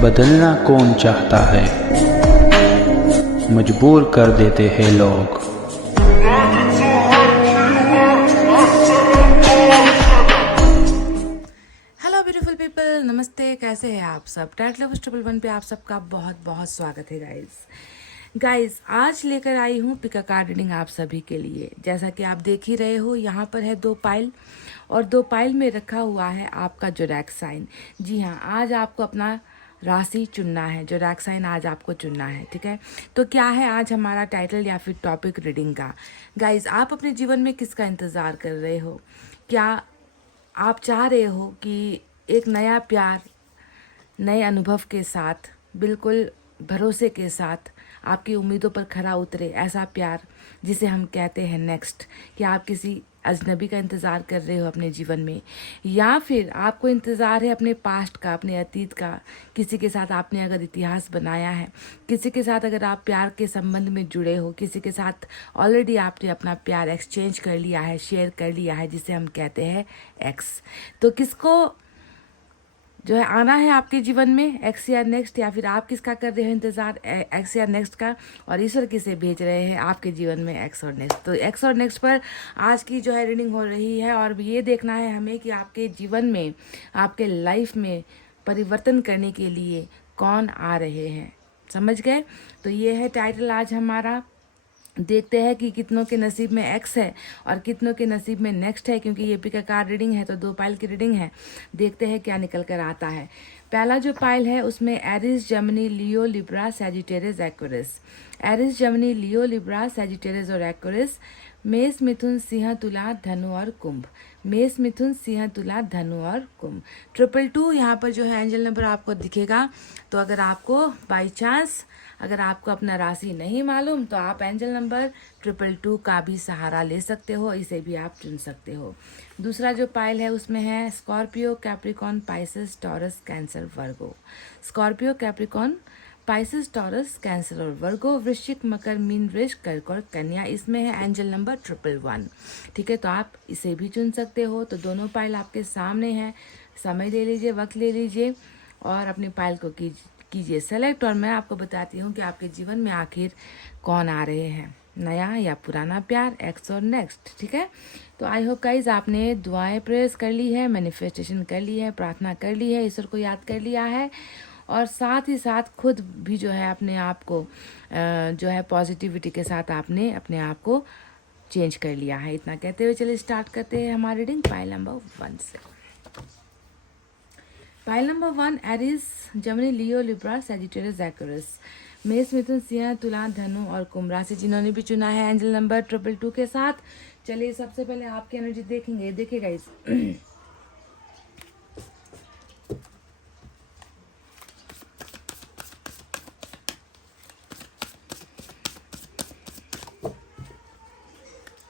बदलना कौन चाहता है, मजबूर कर देते हैं लोग। हेलो ब्यूटीफुल पीपल, नमस्ते। कैसे हैं आप सब? टाइटल ऑफ ट्रिपल वन पे आप सबका बहुत बहुत स्वागत है गाइस। आज लेकर आई हूँ पिका कार्ड रीडिंग आप सभी के लिए। जैसा कि आप देख ही रहे हो, यहाँ पर है 2 पाइल और 2 पाइल में रखा हुआ है आपका जोडैक साइन। जी हाँ, आज आपको अपना राशि चुनना है, जोडैक साइन आज आपको चुनना है, ठीक है। तो क्या है आज हमारा टाइटल या फिर टॉपिक रीडिंग का? गाइस, आप अपने जीवन में किसका इंतज़ार कर रहे हो? क्या आप चाह रहे हो कि एक नया प्यार नए अनुभव के साथ, बिल्कुल भरोसे के साथ आपकी उम्मीदों पर खरा उतरे, ऐसा प्यार जिसे हम कहते हैं नेक्स्ट? कि आप किसी अजनबी का इंतज़ार कर रहे हो अपने जीवन में, या फिर आपको इंतज़ार है अपने पास्ट का, अपने अतीत का? किसी के साथ आपने अगर इतिहास बनाया है, किसी के साथ अगर आप प्यार के संबंध में जुड़े हो, किसी के साथ ऑलरेडी आपने अपना प्यार एक्सचेंज कर लिया है, शेयर कर लिया है, जिसे हम कहते हैं एक्स। तो किसको जो है आना है आपके जीवन में, एक्स या नेक्स्ट? या फिर आप किसका कर रहे हो इंतज़ार, एक्स या नेक्स्ट का? और ईश्वर किसे भेज रहे हैं आपके जीवन में, एक्स और नेक्स्ट? तो एक्स और नेक्स्ट पर आज की जो है रीडिंग हो रही है, और ये देखना है हमें कि आपके जीवन में, आपके लाइफ में परिवर्तन करने के लिए कौन आ रहे हैं। समझ गए? तो ये है टाइटल आज हमारा। देखते हैं कि कितनों के नसीब में एक्स है और कितनों के नसीब में नेक्स्ट है, क्योंकि ये पिका कार्ड रीडिंग है तो 2 पाइल की रीडिंग है। देखते हैं क्या निकल कर आता है। पहला जो पाइल है उसमें Aries, Gemini, Leo, Libra, Sagittarius, Aquarius. Aries, Gemini, Leo, Libra, Sagittarius और एक्वेरियस। मेष, मिथुन, सिंह, तुला, धनु और कुंभ। मेष, मिथुन, सिंह, तुला, धनु और कुंभ। 222 यहाँ पर जो है एंजल नंबर आपको दिखेगा। तो अगर आपको बाई चांस अगर आपको अपना राशि नहीं मालूम तो आप एंजल नंबर 222 का भी सहारा ले सकते हो, इसे भी आप चुन सकते हो। दूसरा जो पाइल है उसमें है Scorpio, Capricorn, Pisces, Taurus, Cancer, Virgo. Scorpio, Capricorn, Pisces, Taurus, Cancer और वर्गो। वृश्चिक, मकर, मीन, वृश्चिक, कर्क और कन्या। इसमें है एंजल नंबर 111। ठीक है, तो आप इसे भी चुन सकते हो। तो दोनों पाइल आपके सामने हैं। समय ले लीजिए, वक्त ले लीजिए और अपनी पाइल को कीजिए सेलेक्ट, और मैं आपको बताती हूँ कि आपके जीवन में आखिर कौन आ रहे हैं, नया या पुराना प्यार, एक्स और नेक्स्ट। ठीक है, तो आई होप गाइज आपने दुआएं प्रेयर्स कर ली है, मैनिफेस्टेशन कर ली है, प्रार्थना कर ली है, ईश्वर को याद कर लिया है, और साथ ही साथ खुद भी जो है अपने आप को जो है पॉजिटिविटी के साथ आपने अपने आप को चेंज कर लिया है। इतना कहते हुए चलिए स्टार्ट करते हैं हमारी रीडिंग पाइल नंबर 1 से। Pile number 1, Eris, Gemini, Leo, Libra, Sagittarius, Aquarius. मेष, मिथुन, सिंह, तुला, धनु और कुंभ राशि जिन्होंने भी चुना है एंजल नंबर 222 के साथ। चलिए सबसे पहले आपकी एनर्जी देखेंगे। देखिएगा इस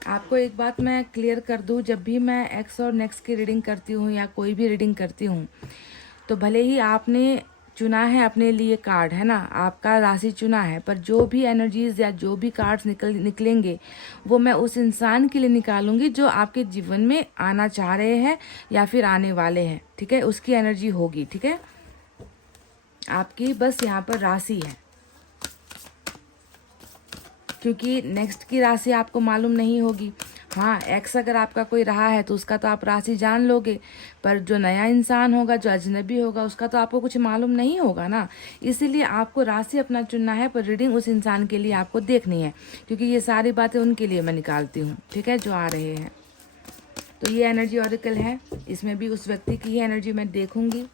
आपको एक बात मैं क्लियर कर दूं, जब भी मैं एक्स और नेक्स्ट की रीडिंग करती हूँ या कोई भी रीडिंग करती हूँ, तो भले ही आपने चुना है अपने लिए कार्ड, है ना, आपका राशि चुना है, पर जो भी एनर्जीज या जो भी कार्ड्स निकलेंगे वो मैं उस इंसान के लिए निकालूंगी जो आपके जीवन में आना चाह रहे हैं या फिर आने वाले हैं। ठीक है, उसकी एनर्जी होगी। ठीक है, आपकी बस यहाँ पर राशि है, क्योंकि नेक्स्ट की राशि आपको मालूम नहीं होगी। हाँ, एक्स अगर आपका कोई रहा है तो उसका तो आप राशि जान लोगे, पर जो नया इंसान होगा, जो अजनबी होगा, उसका तो आपको कुछ मालूम नहीं होगा ना। इसीलिए आपको राशि अपना चुनना है, पर रीडिंग उस इंसान के लिए आपको देखनी है, क्योंकि ये सारी बातें उनके लिए मैं निकालती हूँ। ठीक है, जो आ रहे हैं। तो ये एनर्जी ऑरिकल है, इसमें भी उस व्यक्ति की ही एनर्जी मैं देखूंगी।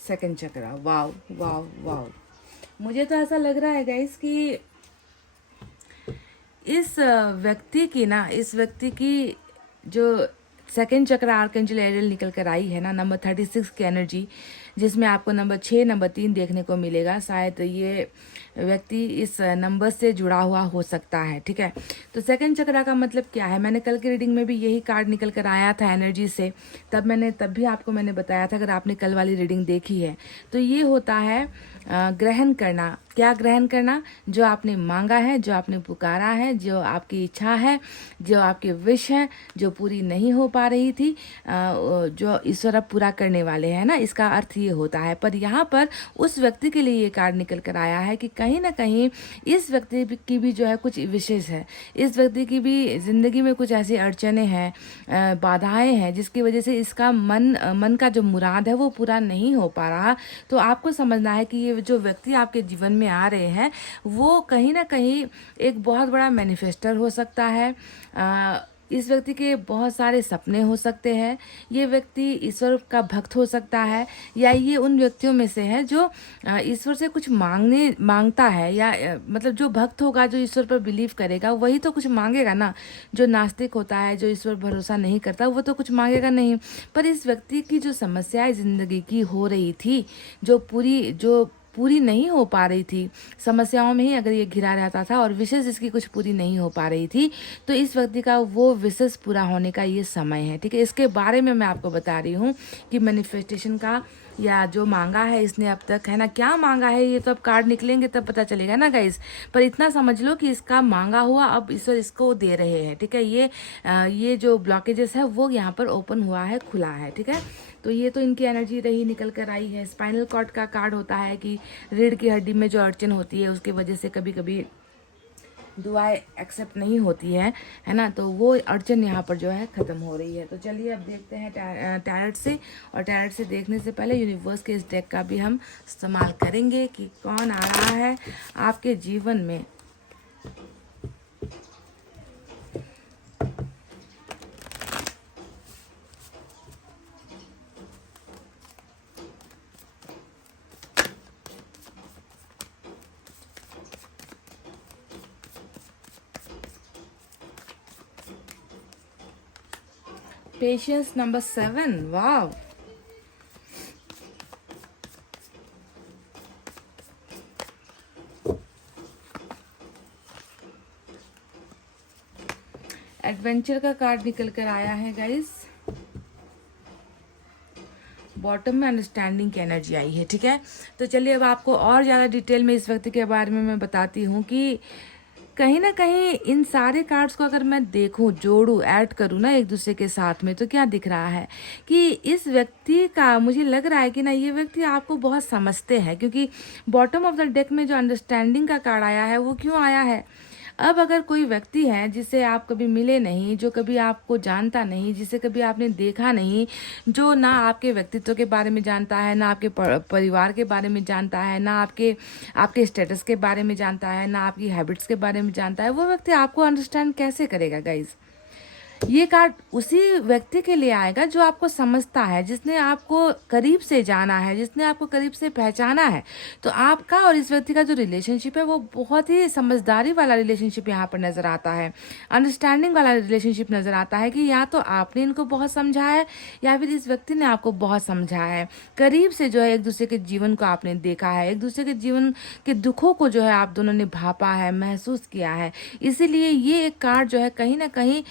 सेकंड चक्रा, वाव वाव वाव। मुझे तो ऐसा लग रहा है गाइस कि इस व्यक्ति की जो सेकंड चक्र आर्कएंजल एरियल निकल कर आई है ना, नंबर 36 की एनर्जी, जिसमें आपको नंबर 6, नंबर 3 देखने को मिलेगा। शायद ये व्यक्ति इस नंबर से जुड़ा हुआ हो सकता है, ठीक है। तो सेकंड चक्रा का मतलब क्या है, मैंने कल की रीडिंग में भी यही कार्ड निकल कर आया था एनर्जी से, तब भी आपको मैंने बताया था, अगर आपने कल वाली रीडिंग देखी है तो ये होता है ग्रहण करना। क्या ग्रहण करना? जो आपने मांगा है, जो आपने पुकारा है, जो आपकी इच्छा है, जो आपकी विश है, जो पूरी नहीं हो पा रही थी, जो ईश्वर अब पूरा करने वाले हैं ना, इसका अर्थ ये होता है। पर यहाँ पर उस व्यक्ति के लिए ये कार्ड निकल कर आया है कि कहीं ना कहीं इस व्यक्ति की भी जो है कुछ विशेष है, इस व्यक्ति की भी जिंदगी में कुछ ऐसी अड़चने हैं, बाधाएं हैं, जिसकी वजह से इसका मन का जो मुराद है वो पूरा नहीं हो पा रहा। तो आपको समझना है कि ये जो व्यक्ति आपके जीवन में आ रहे हैं वो कहीं ना कहीं एक बहुत बड़ा मैनिफेस्टर हो सकता है। इस व्यक्ति के बहुत सारे सपने हो सकते हैं। ये व्यक्ति ईश्वर का भक्त हो सकता है, या ये उन व्यक्तियों में से है जो ईश्वर से कुछ मांगता है, या मतलब जो भक्त होगा, जो ईश्वर पर बिलीव करेगा, वही तो कुछ मांगेगा ना। जो नास्तिक होता है, जो ईश्वर भरोसा नहीं करता, वो तो कुछ मांगेगा नहीं। पर इस व्यक्ति की जो समस्याएं जिंदगी की हो रही थी, जो पूरी नहीं हो पा रही थी, समस्याओं में ही अगर ये घिरा रहता था और विशेष इसकी कुछ पूरी नहीं हो पा रही थी, तो इस व्यक्ति का वो विशेष पूरा होने का ये समय है, ठीक है। इसके बारे में मैं आपको बता रही हूँ कि मैनिफेस्टेशन का, या जो मांगा है इसने अब तक, है ना, क्या मांगा है, ये तो अब कार्ड निकलेंगे तब पता चलेगा ना गाइस। पर इतना समझ लो कि इसका मांगा हुआ अब ईश्वर इसको दे रहे हैं, ठीक है। ये जो ब्लॉकेजेस है वो यहाँ पर ओपन हुआ है, खुला है, ठीक है। तो ये तो इनकी एनर्जी रही, निकल कर आई है। स्पाइनल कॉर्ड का कार्ड होता है कि रीढ़ की हड्डी में जो अड़चन होती है उसकी वजह से कभी कभी दुआएं एक्सेप्ट नहीं होती है ना, तो वो अड़चन यहाँ पर जो है ख़त्म हो रही है। तो चलिए अब देखते हैं टैरेट से, और टैरेट से देखने से पहले यूनिवर्स के इस डेक का भी हम इस्तेमाल करेंगे कि कौन आ रहा है आपके जीवन में। पेशेंस नंबर 7, वाह। एडवेंचर का कार्ड निकल कर आया है गाइस। बॉटम में अंडरस्टैंडिंग की एनर्जी आई है, ठीक है। तो चलिए अब आपको और ज़्यादा डिटेल में इस व्यक्ति के बारे में मैं बताती हूँ कि कहीं ना कहीं इन सारे कार्ड्स को अगर मैं देखूं, जोड़ूं, ऐड करूं ना एक दूसरे के साथ में, तो क्या दिख रहा है कि इस व्यक्ति का, मुझे लग रहा है कि ना ये व्यक्ति आपको बहुत समझते हैं, क्योंकि बॉटम ऑफ द डेक में जो अंडरस्टैंडिंग का कार्ड आया है वो क्यों आया है। अब अगर कोई व्यक्ति है जिससे आप कभी मिले नहीं, जो कभी आपको जानता नहीं, जिसे कभी आपने देखा नहीं, जो ना आपके व्यक्तित्व के बारे में जानता है, ना आपके परिवार के बारे में जानता है, ना आपके स्टेटस के बारे में जानता है, ना आपकी हैबिट्स के बारे में जानता है, वो व्यक्ति आपको अंडरस्टैंड कैसे करेगा गाइज। ये कार्ड उसी व्यक्ति के लिए आएगा जो आपको समझता है, जिसने आपको करीब से जाना है, जिसने आपको करीब से पहचाना है। तो आपका और इस व्यक्ति का जो रिलेशनशिप है वो बहुत ही समझदारी वाला रिलेशनशिप यहाँ पर नजर आता है, अंडरस्टैंडिंग वाला रिलेशनशिप नजर आता है कि या तो आपने इनको बहुत समझा है या फिर इस व्यक्ति ने आपको बहुत समझा है। करीब से जो है एक दूसरे के जीवन को आपने देखा है, एक दूसरे के जीवन के दुखों को जो है आप दोनों ने भापा है, महसूस किया है। इसीलिए ये एक कार्ड जो है कहीं ना कहीं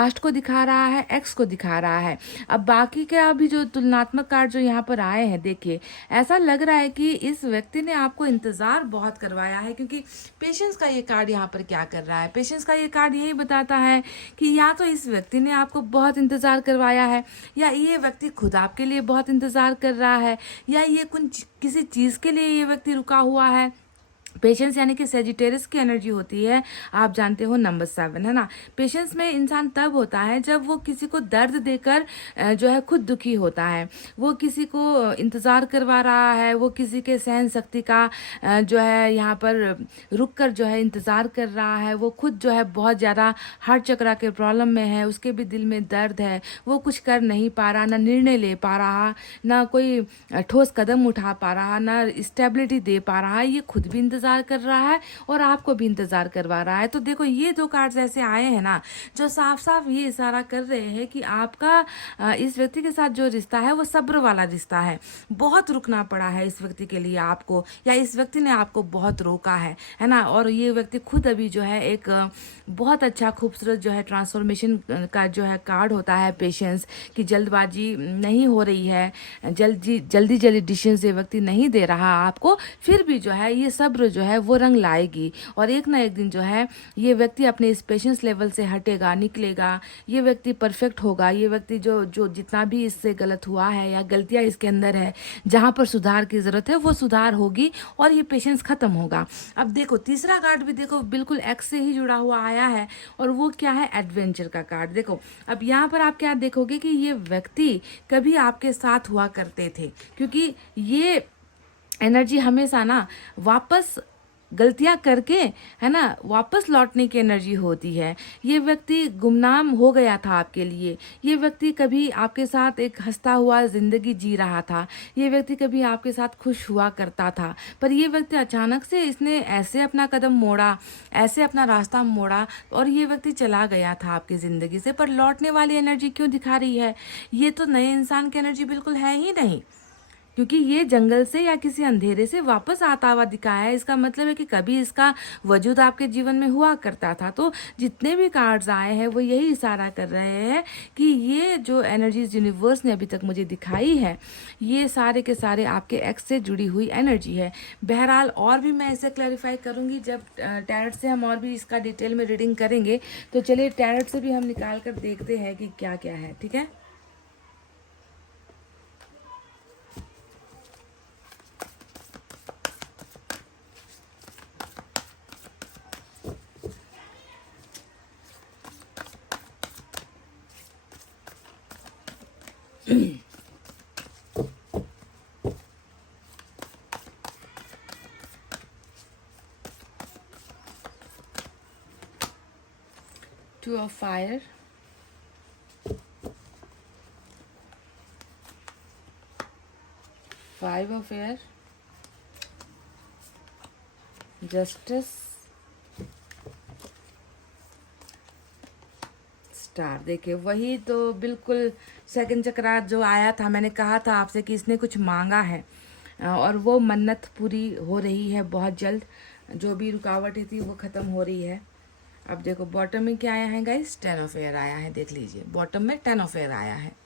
पास्ट को दिखा रहा है, एक्स को दिखा रहा है। अब बाकी के अभी जो तुलनात्मक कार्ड जो यहाँ पर आए हैं, देखिए ऐसा लग रहा है कि इस व्यक्ति ने आपको इंतजार बहुत करवाया है, क्योंकि पेशेंस का ये कार्ड यहाँ पर क्या कर रहा है, पेशेंस का ये कार्ड यही बताता है कि या तो इस व्यक्ति ने आपको बहुत इंतजार करवाया है, या ये व्यक्ति खुद आपके लिए बहुत इंतजार कर रहा है, या ये किसी चीज के लिए ये व्यक्ति रुका हुआ है। पेशेंस यानी कि सेजिटेरियस की एनर्जी होती है, आप जानते हो नंबर 7, है ना। पेशेंस में इंसान तब होता है जब वो किसी को दर्द देकर जो है खुद दुखी होता है, वो किसी को इंतज़ार करवा रहा है, वो किसी के सहन शक्ति का जो है यहाँ पर रुक कर जो है इंतज़ार कर रहा है, वो खुद जो है बहुत ज़्यादा हार्ट चक्रा के प्रॉब्लम में है, उसके भी दिल में दर्द है, वो कुछ कर नहीं पा रहा, ना निर्णय ले पा रहा, ना कोई ठोस कदम उठा पा रहा, ना स्टेबिलिटी दे पा रहा, ये खुद भी इंतज़ार इंतज़ार कर रहा है और आपको भी इंतज़ार करवा रहा है। तो देखो ये दो कार्ड्स ऐसे आए हैं ना, जो साफ साफ ये इशारा कर रहे हैं कि आपका इस व्यक्ति के साथ जो रिश्ता है वो सब्र वाला रिश्ता है। बहुत रुकना पड़ा है इस व्यक्ति के लिए आपको, या इस व्यक्ति ने आपको बहुत रोका है ना। और ये व्यक्ति खुद अभी जो है एक बहुत अच्छा खूबसूरत जो है ट्रांसफॉर्मेशन का जो है कार्ड होता है, पेशेंस, कि जल्दबाजी नहीं हो रही है, जल्दी डिसीजन ये व्यक्ति नहीं दे रहा आपको, फिर भी जो है ये सब्र जो है वो रंग लाएगी और एक ना एक दिन जो है ये व्यक्ति अपने इस पेशेंस लेवल से हटेगा, निकलेगा। ये व्यक्ति परफेक्ट होगा। ये व्यक्ति जो जितना भी इससे गलत हुआ है या गलतियां इसके अंदर है, जहां पर सुधार की जरूरत है वो सुधार होगी और ये पेशेंस खत्म होगा। अब देखो तीसरा कार्ड भी देखो बिल्कुल एक्स से ही जुड़ा हुआ आया है और वो क्या है, एडवेंचर का कार्ड। देखो अब यहाँ पर आप क्या देखोगे कि ये व्यक्ति कभी आपके साथ हुआ करते थे, क्योंकि ये एनर्जी हमेशा ना वापस गलतियां करके, है ना, वापस लौटने की एनर्जी होती है। ये व्यक्ति गुमनाम हो गया था आपके लिए। ये व्यक्ति कभी आपके साथ एक हंसता हुआ जिंदगी जी रहा था। ये व्यक्ति कभी आपके साथ खुश हुआ करता था, पर ये व्यक्ति अचानक से इसने ऐसे अपना कदम मोड़ा, ऐसे अपना रास्ता मोड़ा और ये व्यक्ति चला गया था आपकी ज़िंदगी से। पर लौटने वाली एनर्जी क्यों दिखा रही है? ये तो नए इंसान की एनर्जी बिल्कुल है ही नहीं, क्योंकि ये जंगल से या किसी अंधेरे से वापस आता हुआ दिखाया है। इसका मतलब है कि कभी इसका वजूद आपके जीवन में हुआ करता था। तो जितने भी कार्ड्स आए हैं वो यही इशारा कर रहे हैं कि ये जो एनर्जीज यूनिवर्स ने अभी तक मुझे दिखाई है, ये सारे के सारे आपके एक्स से जुड़ी हुई एनर्जी है। बहरहाल और भी मैं इसे क्लैरिफाई करूंगी जब टैरट से हम और भी इसका डिटेल में रीडिंग करेंगे। तो चलिए टैरट से भी हम निकाल कर देखते हैं कि क्या क्या है, ठीक है। Two of Fire, Five of Air, Justice, star. देखिए वही तो बिल्कुल सेकंड चक्रा जो आया था, मैंने कहा था आपसे कि इसने कुछ मांगा है और वो मन्नत पूरी हो रही है बहुत जल्द। जो भी रुकावटें थी वो ख़त्म हो रही है। अब देखो बॉटम में क्या आया है गाइस, 10 ऑफ एयर आया है। देख लीजिए बॉटम में 10 ऑफ एयर आया है।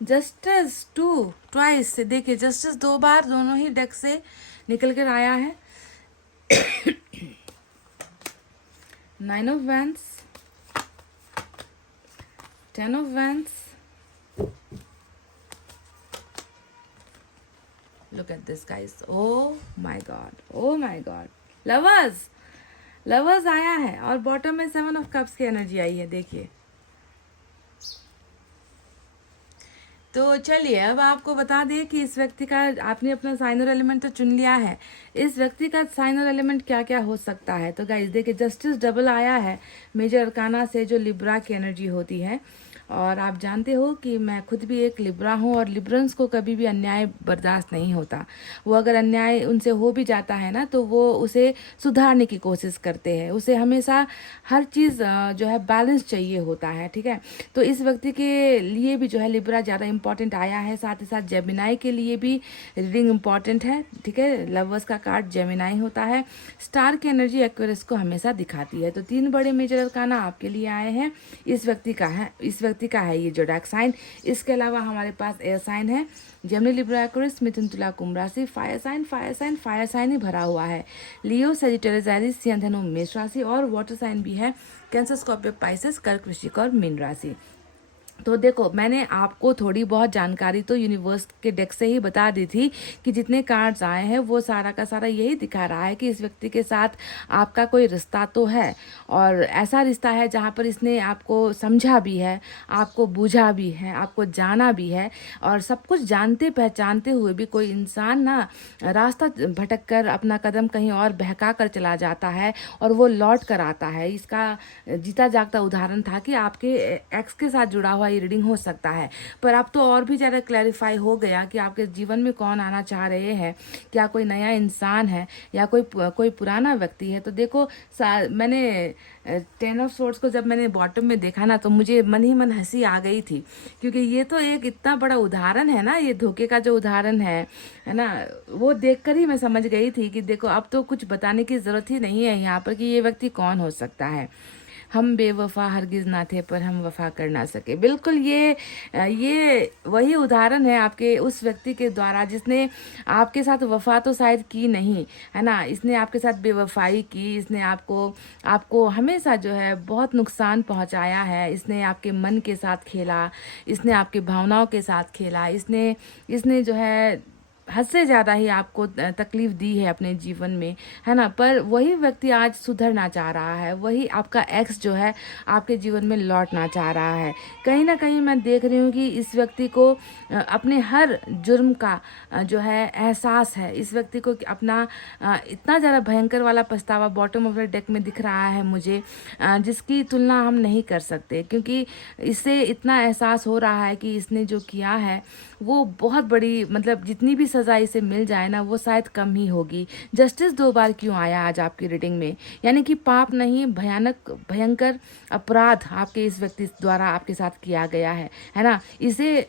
जस्टिस टू ट्वाइस से, देखिए जस्टिस दो बार दोनों ही डेक से निकल कर आया है। 9 of wands, 10 of wands. Look at this guys, oh my God, lovers आया है और बॉटम में 7 ऑफ कप्स की एनर्जी आई है। देखिए तो चलिए अब आपको बता दें कि इस व्यक्ति का, आपने अपना साइन और एलिमेंट तो चुन लिया है, इस व्यक्ति का साइन और एलिमेंट क्या क्या हो सकता है। तो गाइस देखिए जस्टिस डबल आया है मेजर अरकाना से, जो लिब्रा की एनर्जी होती है। और आप जानते हो कि मैं खुद भी एक लिब्रा हूँ और लिब्रन्स को कभी भी अन्याय बर्दाश्त नहीं होता। वो अगर अन्याय उनसे हो भी जाता है ना तो वो उसे सुधारने की कोशिश करते हैं। उसे हमेशा हर चीज़ जो है बैलेंस चाहिए होता है, ठीक है। तो इस व्यक्ति के लिए भी जो है लिब्रा ज़्यादा इंपॉर्टेंट आया है। साथ ही साथ जेमिनाई के लिए भी रीडिंग इंपॉर्टेंट है, ठीक है। लवर्स का कार्ड जेमिनाई होता है। स्टार की एनर्जी एक्वेरियस को हमेशा दिखाती है। तो 3 बड़े मेजर अरकाना आपके लिए आए हैं। इस व्यक्ति का है ये जोडाक साइन। इसके अलावा हमारे पास एयर साइन है, जेमिनी, लिब्रा, एक्वेरियस, मिथुन, तुला, कुंभ राशि। फायर साइन ही भरा हुआ है, लियो, सजिटेरियस, एरीज, सिंह, धनु, मेष राशि। और वाटर साइन भी है, कैंसर, स्कॉर्पियो, पाइसेस, कर्क, वृश्चिक और मीन राशि। तो देखो, मैंने आपको थोड़ी बहुत जानकारी तो यूनिवर्स के डेक से ही बता दी थी कि जितने कार्ड्स आए हैं वो सारा का सारा यही दिखा रहा है कि इस व्यक्ति के साथ आपका कोई रिश्ता तो है, और ऐसा रिश्ता है जहाँ पर इसने आपको समझा भी है, आपको बूझा भी है, आपको जाना भी है, और सब कुछ जानते पहचानते हुए भी कोई इंसान ना रास्ता भटक कर अपना कदम कहीं और बहका कर चला जाता है और वो लौट कर आता है। इसका जीता जागता उदाहरण था कि आपके एक्स के साथ जुड़ा हुआ ये रीडिंग हो सकता है, पर अब तो और भी ज़्यादा क्लैरिफाई हो गया कि आपके जीवन में कौन आना चाह रहे हैं, क्या कोई नया इंसान है या कोई पुराना व्यक्ति है। तो देखो, मैंने 10 ऑफ सोर्ड्स को जब मैंने बॉटम में देखा ना, तो मुझे मन ही मन हंसी आ गई थी, क्योंकि ये तो एक इतना बड़ा उदाहरण है ना, ये धोखे का जो उदाहरण है ना, वो देखकर ही मैं समझ गई थी कि देखो, अब तो कुछ बताने की ज़रूरत ही नहीं है यहाँ पर कि ये व्यक्ति कौन हो सकता है। हम बेवफा हरगिज ना थे पर हम वफा कर ना सके। बिल्कुल ये वही उदाहरण है आपके उस व्यक्ति के द्वारा जिसने आपके साथ वफा तो शायद की नहीं, है ना, इसने आपके साथ बेवफाई की, इसने आपको हमेशा जो है बहुत नुकसान पहुंचाया है, इसने आपके मन के साथ खेला, इसने आपके भावनाओं के साथ खेला, इसने जो है हद से ज़्यादा ही आपको तकलीफ़ दी है अपने जीवन में, है ना। पर वही व्यक्ति आज सुधरना चाह रहा है, वही आपका एक्स जो है आपके जीवन में लौटना चाह रहा है। कहीं ना कहीं मैं देख रही हूँ कि इस व्यक्ति को अपने हर जुर्म का जो है एहसास है। इस व्यक्ति को अपना इतना ज़्यादा भयंकर वाला पछतावा बॉटम ऑफ द डेक में दिख रहा है मुझे, जिसकी तुलना हम नहीं कर सकते, क्योंकि इससे इतना एहसास हो रहा है कि इसने जो किया है वो बहुत बड़ी, मतलब जितनी भी सज़ा इसे मिल जाए ना, वो शायद कम ही होगी। जस्टिस 2 बार क्यों आया आज आपकी रीडिंग में, यानी कि पाप नहीं, भयंकर अपराध आपके इस व्यक्ति द्वारा आपके साथ किया गया है ना। इसे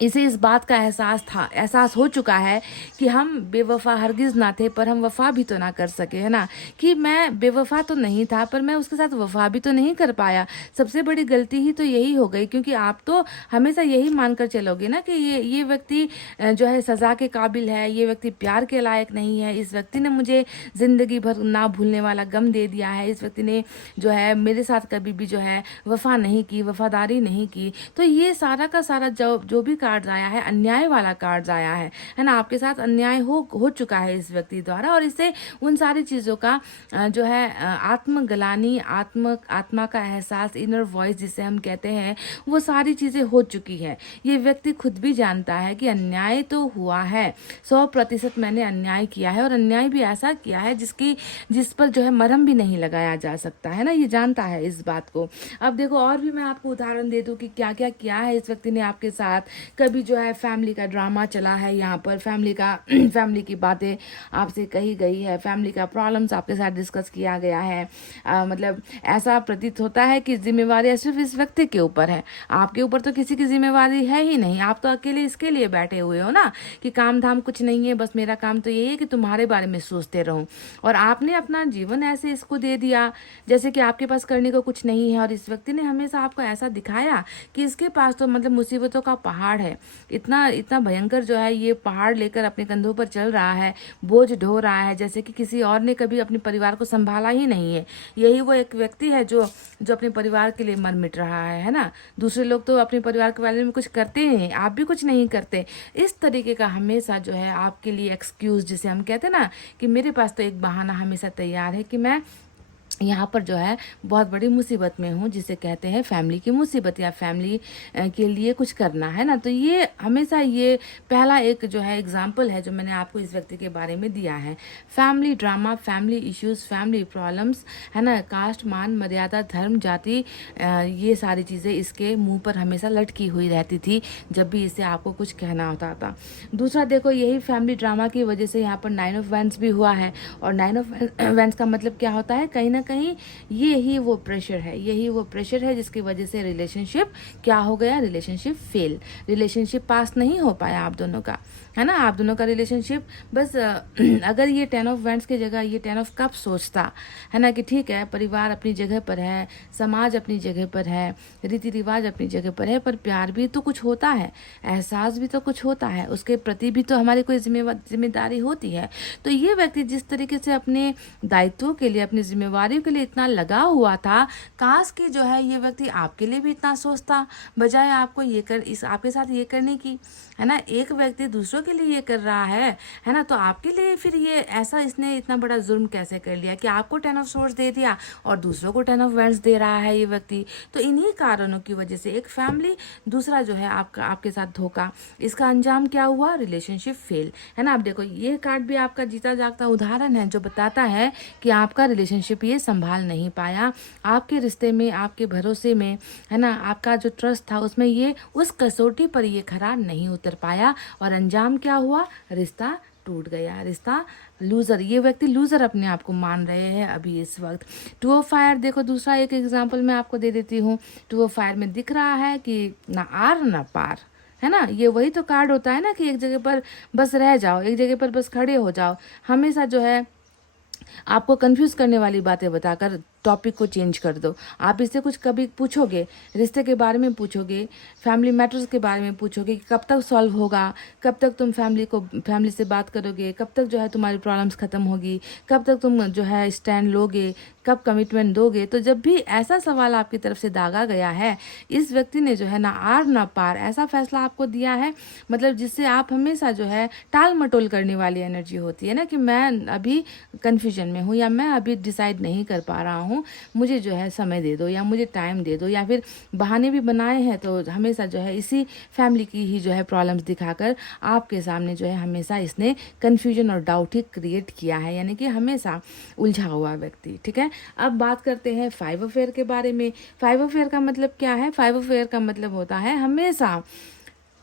इस बात का एहसास हो चुका है कि हम बेवफा हरगिज़ ना थे पर हम वफा भी तो ना कर सके, है ना, कि मैं बेवफा तो नहीं था पर मैं उसके साथ वफा भी तो नहीं कर पाया। सबसे बड़ी गलती ही तो यही हो गई, क्योंकि आप तो हमेशा यही मानकर चलोगे ना कि ये व्यक्ति जो है सज़ा के काबिल है, ये व्यक्ति प्यार के लायक नहीं है, इस व्यक्ति ने मुझे ज़िंदगी भर ना भूलने वाला गम दे दिया है, इस व्यक्ति ने जो है मेरे साथ कभी भी जो है वफा नहीं की, वफादारी नहीं की। तो ये सारा का सारा जो भी कार्ड्स आया है, अन्याय वाला कार्ड्स आया है ना। आपके साथ अन्याय हो चुका है इस व्यक्ति द्वारा, और इससे उन सारी चीज़ों का जो है आत्मग्लानि, आत्मा का एहसास, इनर वॉइस जिसे हम कहते हैं, वो सारी चीज़ें हो चुकी है। ये व्यक्ति खुद भी जानता है कि अन्याय तो हुआ है, 100% मैंने अन्याय किया है, और अन्याय भी ऐसा किया है जिस पर जो है मरहम भी नहीं लगाया जा सकता, है ना। ये जानता है इस बात को। अब देखो, और भी मैं आपको उदाहरण दे दूं कि क्या क्या किया है इस व्यक्ति ने आपके साथ। कभी जो है फैमिली का ड्रामा चला है यहाँ पर, फैमिली की बातें आपसे कही गई है, फैमिली का प्रॉब्लम्स आपके साथ डिस्कस किया गया है। मतलब ऐसा प्रतीत होता है कि जिम्मेवारी सिर्फ इस व्यक्ति के ऊपर है, आपके ऊपर तो किसी की जिम्मेवारी है ही नहीं। आप तो अकेले इसके लिए बैठे हुए हो ना कि काम धाम कुछ नहीं है, बस मेरा काम तो यही है कि तुम्हारे बारे में सोचते रहूं। और आपने अपना जीवन ऐसे इसको दे दिया जैसे कि आपके पास करने को कुछ नहीं है, और इस व्यक्ति ने हमेशा आपको ऐसा दिखाया कि इसके पास तो मतलब मुसीबतों का पहाड़ है, इतना भयंकर जो है ये पहाड़ लेकर अपने कंधों पर चल रहा है, बोझ ढो रहा है, जैसे कि किसी और ने कभी अपने परिवार को संभाला ही नहीं है। यही वो एक व्यक्ति है जो अपने परिवार के लिए मर मिट रहा है ना। दूसरे लोग तो अपने परिवार के बारे में कुछ करते हैं, आप भी कुछ नहीं करते। इस तरीके का हमेशा जो है आपके लिए एक्सक्यूज, जिसे हम कहते हैं ना, कि मेरे पास तो एक बहाना हमेशा तैयार है कि मैं यहाँ पर जो है बहुत बड़ी मुसीबत में हूँ, जिसे कहते हैं फैमिली की मुसीबत या फैमिली के लिए कुछ करना, है ना। तो ये हमेशा ये पहला एक जो है एग्जाम्पल है जो मैंने आपको इस व्यक्ति के बारे में दिया है। Family drama, family issues, family problems, है ना, कास्ट, मान मर्यादा, धर्म, जाति, ये सारी चीज़ें इसके मुंह पर हमेशा लटकी हुई रहती थी जब भी इसे आपको कुछ कहना होता था। दूसरा देखो, यही फैमिली ड्रामा की वजह से यहाँ पर 9 ऑफ वैंड्स भी हुआ है, और 9 ऑफ वैंड्स का मतलब क्या होता है, कहीं ना कहीं यही वो प्रेशर है जिसकी वजह से रिलेशनशिप क्या हो गया, रिलेशनशिप फेल, रिलेशनशिप पास नहीं हो पाया आप दोनों का, है ना। आप दोनों का रिलेशनशिप बस अगर ये 10 ऑफ वैंड्स की जगह ये 10 ऑफ कप सोचता, है ना, कि ठीक है परिवार अपनी जगह पर है, समाज अपनी जगह पर है, रीति रिवाज अपनी जगह पर है, पर प्यार भी तो कुछ होता है, एहसास भी तो कुछ होता है, उसके प्रति भी तो हमारी कोई जिम्मेदारी होती है। तो ये व्यक्ति जिस तरीके से अपने दायित्वों के लिए, अपनी जिम्मेवारी फैमिली के लिए इतना लगा हुआ था, काश कि जो है ये व्यक्ति आपके लिए भी इतना सोचता, बजाय आपको आपके साथ ये करने की, है ना। एक व्यक्ति दूसरों के लिए ये कर रहा है ना, तो आपके लिए फिर ये ऐसा इसने इतना बड़ा जुर्म कैसे कर लिया कि आपको 10 ऑफ सोर्स दे दिया और दूसरों को 10 ऑफ वेंट्स दे रहा है ये व्यक्ति। तो इन्हीं कारणों की वजह से एक फैमिली, दूसरा जो है आपके साथ धोखा, इसका अंजाम क्या हुआ, रिलेशनशिप फेल, है ना। आप देखो ये कार्ड भी आपका जीता जागता उदाहरण है जो बताता है कि आपका रिलेशनशिप ये संभाल नहीं पाया, आपके रिश्ते में, आपके भरोसे में, है ना, आपका जो ट्रस्ट था उसमें ये उस कसौटी पर ये खरा नहीं उतर पाया और अंजाम क्या हुआ, रिश्ता टूट गया, रिश्ता लूजर, ये व्यक्ति लूजर अपने आप को मान रहे हैं अभी इस वक्त। 2 ऑफ फायर देखो, दूसरा एक एग्जांपल मैं आपको दे देती हूँ। 2 ऑफ फायर में दिख रहा है कि ना आर ना पार, है ना। ये वही तो कार्ड होता है ना कि एक जगह पर बस रह जाओ, एक जगह पर बस खड़े हो जाओ, हमेशा जो है आपको कंफ्यूज करने वाली बातें बताकर टॉपिक को चेंज कर दो। आप इससे कुछ कभी पूछोगे, रिश्ते के बारे में पूछोगे, फैमिली मैटर्स के बारे में पूछोगे कि कब तक सॉल्व होगा, कब तक तुम फैमिली से बात करोगे, कब तक जो है तुम्हारी प्रॉब्लम्स ख़त्म होगी, कब तक तुम जो है स्टैंड लोगे, कब कमिटमेंट दोगे। तो जब भी ऐसा सवाल आपकी तरफ से दागा गया है, इस व्यक्ति ने जो है ना आर ना पार ऐसा फैसला आपको दिया है, मतलब जिससे आप हमेशा जो है टाल मटोल करने वाली एनर्जी होती है ना कि मैं अभी कन्फ्यूजन में हूँ या मैं अभी डिसाइड नहीं कर पा रहा हूँ, मुझे जो है समय दे दो या मुझे टाइम दे दो, या फिर बहाने भी बनाए हैं तो हमेशा जो है इसी फैमिली की ही जो है प्रॉब्लम्स दिखाकर आपके सामने जो है हमेशा इसने कन्फ्यूजन और डाउट ही क्रिएट किया है, यानी कि हमेशा उलझा हुआ व्यक्ति। ठीक है, अब बात करते हैं 5 अफेयर के बारे में। 5 अफेयर का मतलब क्या है, 5 अफेयर का मतलब होता है हमेशा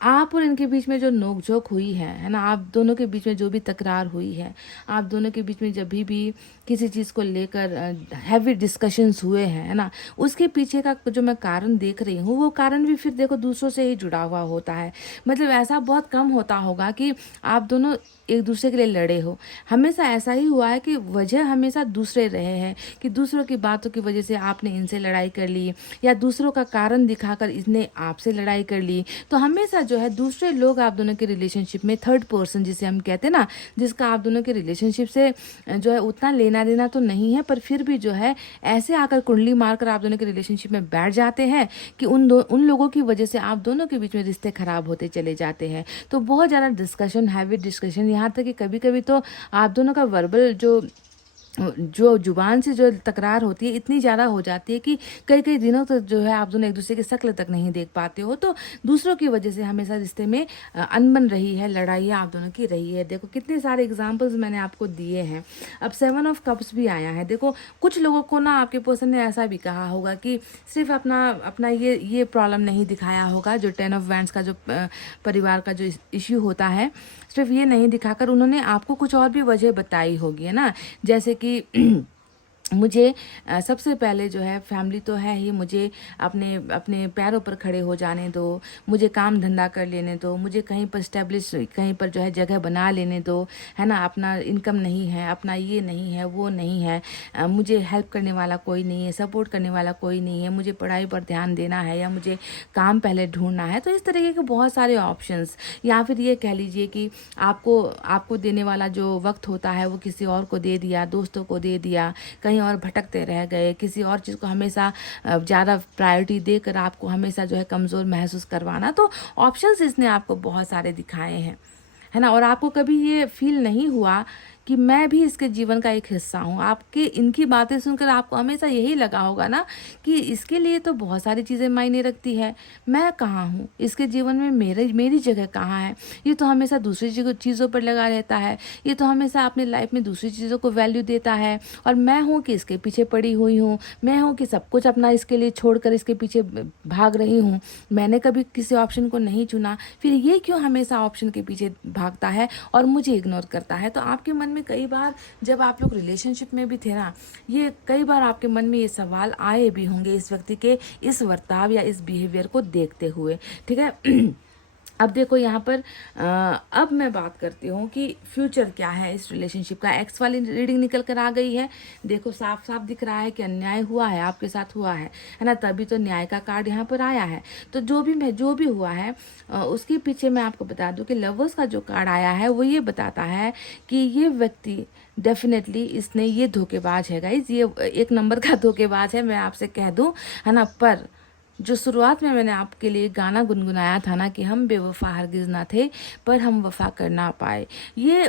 आप और इनके बीच में जो नोकझोंक हुई है ना, आप दोनों के बीच में जो भी तकरार हुई है, आप दोनों के बीच में जब भी किसी चीज़ को लेकर हैवी डिस्कशंस हुए हैं, है ना, उसके पीछे का जो मैं कारण देख रही हूँ वो कारण भी फिर देखो दूसरों से ही जुड़ा हुआ होता है। मतलब ऐसा बहुत कम होता होगा कि आप दोनों एक दूसरे के लिए लड़े हो, हमेशा ऐसा ही हुआ है कि वजह हमेशा दूसरे रहे हैं, कि दूसरों की बातों की वजह से आपने इनसे लड़ाई कर ली या दूसरों का कारण दिखाकर इसने आपसे लड़ाई कर ली। तो हमेशा जो है दूसरे लोग आप दोनों के रिलेशनशिप में, थर्ड पर्सन जिसे हम कहते हैं ना, जिसका आप दोनों के रिलेशनशिप से जो है उतना लेना देना तो नहीं है, पर फिर भी जो है ऐसे आकर कुंडली मारकर आप दोनों के रिलेशनशिप में बैठ जाते हैं कि उन लोगों की वजह से आप दोनों के बीच में रिश्ते खराब होते चले जाते हैं। तो बहुत ज़्यादा डिस्कशन, हैवी डिस्कशन, यहाँ तक कि कभी कभी तो आप दोनों का वर्बल जो जुबान से जो तकरार होती है इतनी ज़्यादा हो जाती है कि कई कई दिनों तक जो है आप दोनों एक दूसरे की शक्ल तक नहीं देख पाते हो। तो दूसरों की वजह से हमेशा रिश्ते में अनबन रही है, लड़ाइयाँ आप दोनों की रही है। देखो कितने सारे एग्जाम्पल्स मैंने आपको दिए हैं। अब 7 ऑफ कप्स भी आया है। देखो कुछ लोगों को ना आपके पर्सन ने ऐसा भी कहा होगा कि सिर्फ अपना ये प्रॉब्लम नहीं दिखाया होगा, जो 10 ऑफ वैंड्स का जो परिवार का जो इश्यू होता है, सिर्फ ये नहीं दिखाकर उन्होंने आपको कुछ और भी वजह बताई होगी, है ना। जैसे कि मुझे सबसे पहले जो है फैमिली तो है ही, मुझे अपने पैरों पर खड़े हो जाने दो, मुझे काम धंधा कर लेने दो, मुझे कहीं पर स्टैब्लिश, कहीं पर जो है जगह बना लेने दो, है ना। अपना इनकम नहीं है, अपना ये नहीं है, वो नहीं है, मुझे हेल्प करने वाला कोई नहीं है, सपोर्ट करने वाला कोई नहीं है, मुझे पढ़ाई पर ध्यान देना है या मुझे काम पहले ढूंढना है। तो इस तरीके के बहुत सारे ऑप्शंस, या फिर ये कह लीजिए कि आपको देने वाला जो वक्त होता है वो किसी और को दे दिया, दोस्तों को दे दिया, कहीं और भटकते रह गए, किसी और चीज़ को हमेशा ज़्यादा प्रायोरिटी देकर आपको हमेशा जो है कमज़ोर महसूस करवाना। तो ऑप्शंस इसने आपको बहुत सारे दिखाए हैं, है ना। और आपको कभी ये फील नहीं हुआ कि मैं भी इसके जीवन का एक हिस्सा हूँ। आपके इनकी बातें सुनकर आपको हमेशा यही लगा होगा ना कि इसके लिए तो बहुत सारी चीज़ें मायने रखती है, मैं कहाँ हूँ, इसके जीवन में मेरी जगह कहाँ है, ये तो हमेशा दूसरी चीज़ों पर लगा रहता है, ये तो हमेशा अपने लाइफ में दूसरी चीज़ों को वैल्यू देता है, और मैं हूँ कि इसके पीछे पड़ी हुई हूँ, मैं हूँ कि सब कुछ अपना इसके लिए छोड़कर इसके पीछे भाग रही हूँ, मैंने कभी किसी ऑप्शन को नहीं चुना, फिर ये क्यों हमेशा ऑप्शन के पीछे भागता है और मुझे इग्नोर करता है। तो आपके मन में कई बार जब आप लोग रिलेशनशिप में भी थे ना, ये कई बार आपके मन में ये सवाल आए भी होंगे इस व्यक्ति के इस वर्ताव या इस बिहेवियर को देखते हुए, ठीक है। अब देखो यहाँ पर अब मैं बात करती हूँ कि फ्यूचर क्या है इस रिलेशनशिप का। एक्स वाली रीडिंग निकल कर आ गई है। देखो साफ साफ दिख रहा है कि अन्याय हुआ है, आपके साथ हुआ है ना, तभी तो न्याय का कार्ड यहाँ पर आया है। तो जो भी हुआ है उसके पीछे मैं आपको बता दूं कि लवर्स का जो कार्ड आया है वो ये बताता है कि ये व्यक्ति डेफिनेटली इसने ये धोखेबाज है गाइज, ये एक नंबर का धोखेबाज है, मैं आपसे कह दूं, है ना। पर जो शुरुआत में मैंने आपके लिए गाना गुनगुनाया था ना कि हम बेवफा हरगिज ना थे पर हम वफा कर ना पाए, ये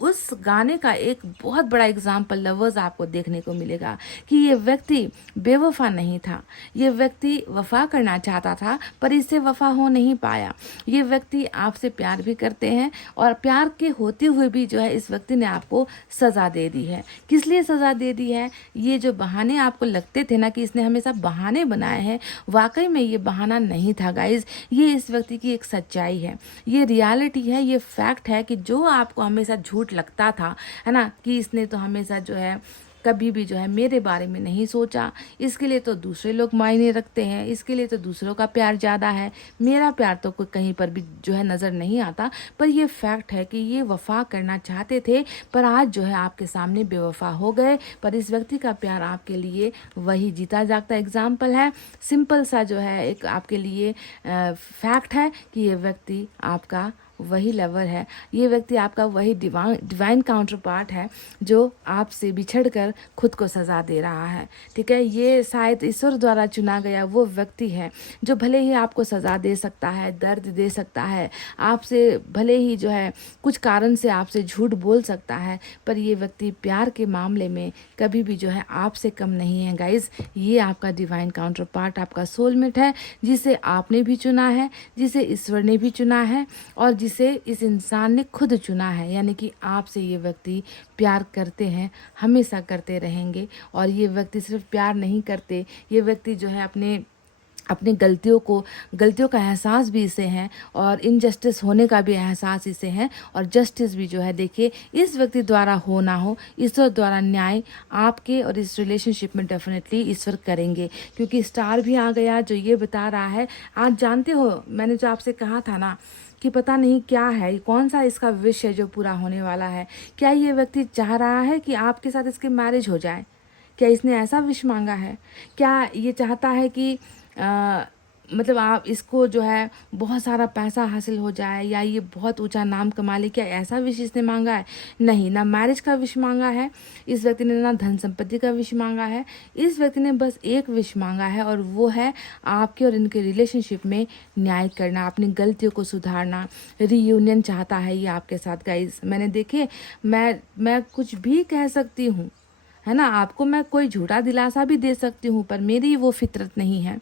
उस गाने का एक बहुत बड़ा एग्जाम्पल लवर्स आपको देखने को मिलेगा कि ये व्यक्ति बेवफा नहीं था, ये व्यक्ति वफा करना चाहता था पर इससे वफा हो नहीं पाया। ये व्यक्ति आपसे प्यार भी करते हैं और प्यार के होते हुए भी जो है इस व्यक्ति ने आपको सज़ा दे दी है। किस लिए सज़ा दे दी है? ये जो बहाने आपको लगते थे ना कि इसने हमेशा बहाने बनाए हैं, वाकई में ये बहाना नहीं था गाइज, ये इस व्यक्ति की एक सच्चाई है, ये रियलिटी है, ये फैक्ट है कि जो आपको हमेशा झूठ लगता था, है ना, कि इसने तो हमेशा जो है कभी भी जो है मेरे बारे में नहीं सोचा, इसके लिए तो दूसरे लोग मायने रखते हैं, इसके लिए तो दूसरों का प्यार ज़्यादा है, मेरा प्यार तो कोई कहीं पर भी जो है नज़र नहीं आता। पर ये फैक्ट है कि ये वफा करना चाहते थे पर आज जो है आपके सामने बेवफा हो गए। पर इस व्यक्ति का प्यार आपके लिए वही जीता जागता एग्जाम्पल है, सिंपल सा जो है एक आपके लिए फैक्ट है कि ये व्यक्ति आपका वही लवर है, ये व्यक्ति आपका वही डिवाइन काउंटर पार्ट है जो आपसे बिछड़कर खुद को सज़ा दे रहा है। ठीक है, ये शायद ईश्वर द्वारा चुना गया वो व्यक्ति है जो भले ही आपको सज़ा दे सकता है, दर्द दे सकता है, आपसे भले ही जो है कुछ कारण से आपसे झूठ बोल सकता है, पर ये व्यक्ति प्यार के मामले में कभी भी जो है आपसे कम नहीं है गाइज। ये आपका डिवाइन काउंटर पार्ट, आपका सोलमेट है, जिसे आपने भी चुना है, जिसे ईश्वर ने भी चुना है और जिसे इस इंसान ने खुद चुना है। यानी कि आपसे ये व्यक्ति प्यार करते हैं, हमेशा करते रहेंगे। और ये व्यक्ति सिर्फ प्यार नहीं करते, ये व्यक्ति जो है अपनी गलतियों का एहसास भी इसे है और इनजस्टिस होने का भी एहसास इसे है। और जस्टिस भी जो है देखिए इस व्यक्ति द्वारा हो ना हो, ईश्वर द्वारा न्याय आपके और इस रिलेशनशिप में डेफिनेटली ईश्वर करेंगे, क्योंकि स्टार भी आ गया जो ये बता रहा है। आज जानते हो मैंने जो आपसे कहा था ना कि पता नहीं क्या है, कौन सा इसका विश है जो पूरा होने वाला है। क्या ये व्यक्ति चाह रहा है कि आपके साथ इसकी मैरिज हो जाए? क्या इसने ऐसा विश मांगा है? क्या ये चाहता है कि मतलब आप इसको जो है बहुत सारा पैसा हासिल हो जाए या ये बहुत ऊंचा नाम कमा ले? क्या ऐसा विश इसने मांगा है? नहीं, ना मैरिज का विश मांगा है इस व्यक्ति ने, ना धन संपत्ति का विश मांगा है। इस व्यक्ति ने बस एक विश मांगा है और वो है आपके और इनके रिलेशनशिप में न्याय करना, अपनी गलतियों को सुधारना, रीयूनियन चाहता है ये आपके साथ गाइज। मैंने देखे, मैं कुछ भी कह सकती हूँ, है ना, आपको मैं कोई झूठा दिलासा भी दे सकती हूँ, पर मेरी वो फितरत नहीं है।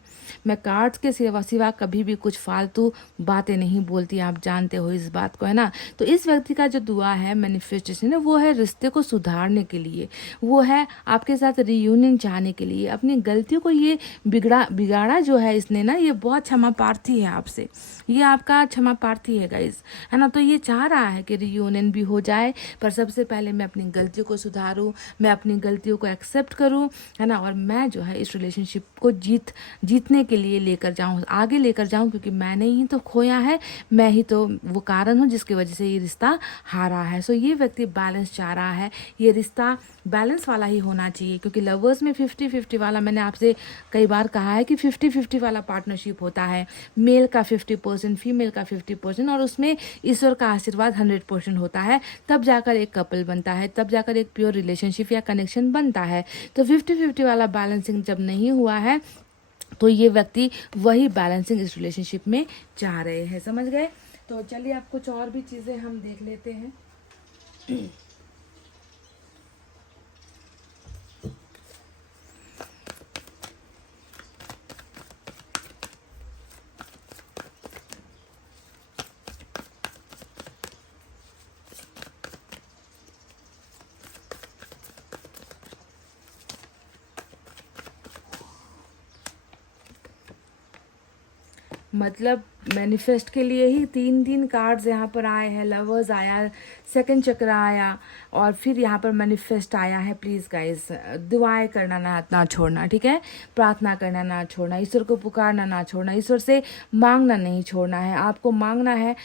मैं कार्ड्स के सिवा कभी भी कुछ फालतू बातें नहीं बोलती, आप जानते हो इस बात को, है ना। तो इस व्यक्ति का जो दुआ है, मैनिफेस्टेशन है, वो है रिश्ते को सुधारने के लिए, वो है आपके साथ रीयूनियन चाहने के लिए। अपनी गलतियों को ये बिगाड़ा जो है इसने ना, ये बहुत क्षमा प्रार्थी है आपसे, ये आपका क्षमा प्रार्थी है गाइज, है ना। तो ये चाह रहा है कि रीयूनियन भी हो जाए, पर सबसे पहले मैं अपनी गलतियों को सुधारूं, मैं अपनी गलतियों को एक्सेप्ट करूं, है ना, और मैं जो है इस रिलेशनशिप को जीतने के लिए लेकर जाऊं, आगे लेकर जाऊं, क्योंकि मैंने ही तो खोया है, मैं ही तो वो कारण हूं जिसकी वजह से ये रिश्ता हारा है। सो ये व्यक्ति बैलेंस चाह रहा है, ये रिश्ता बैलेंस वाला ही होना चाहिए, क्योंकि लवर्स में 50-50 वाला, मैंने आपसे कई बार कहा है कि 50-50 वाला पार्टनरशिप होता है, मेल का 50%, फीमेल का 50%, और उसमें ईश्वर का आशीर्वाद 100% होता है, तब जाकर एक कपल बनता है, तब जाकर एक प्योर रिलेशनशिप या कनेक्शन बनता है। तो 50-50 वाला बैलेंसिंग जब नहीं हुआ है तो ये व्यक्ति वही बैलेंसिंग इस रिलेशनशिप में चाह रहे हैं, समझ गए। तो चलिए अब कुछ और भी चीज़ें हम देख लेते हैं। मतलब मैनिफेस्ट के लिए ही तीन कार्ड्स यहाँ पर आए हैं। लवर्स आया, सेकंड चक्र आया और फिर यहाँ पर मैनिफेस्ट आया है। प्लीज़ गाइस, दुआएं करना ना छोड़ना, ठीक है। प्रार्थना करना ना छोड़ना, ईश्वर को पुकारना ना छोड़ना, ईश्वर से मांगना नहीं छोड़ना है। आपको मांगना है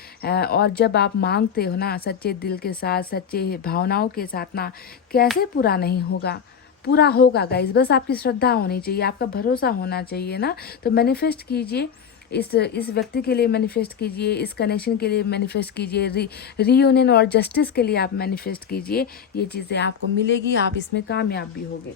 और जब आप मांगते हो ना सच्चे दिल के साथ, सच्चे भावनाओं के साथ ना, कैसे पूरा नहीं होगा, पूरा होगा गाइस। बस आपकी श्रद्धा होनी चाहिए, आपका भरोसा होना चाहिए ना। तो मैनिफेस्ट कीजिए, इस व्यक्ति के लिए मैनिफेस्ट कीजिए, इस कनेक्शन के लिए मैनिफेस्ट कीजिए, रीयूनियन और जस्टिस के लिए आप मैनिफेस्ट कीजिए। ये चीज़ें आपको मिलेगी, आप इसमें कामयाब भी होंगे।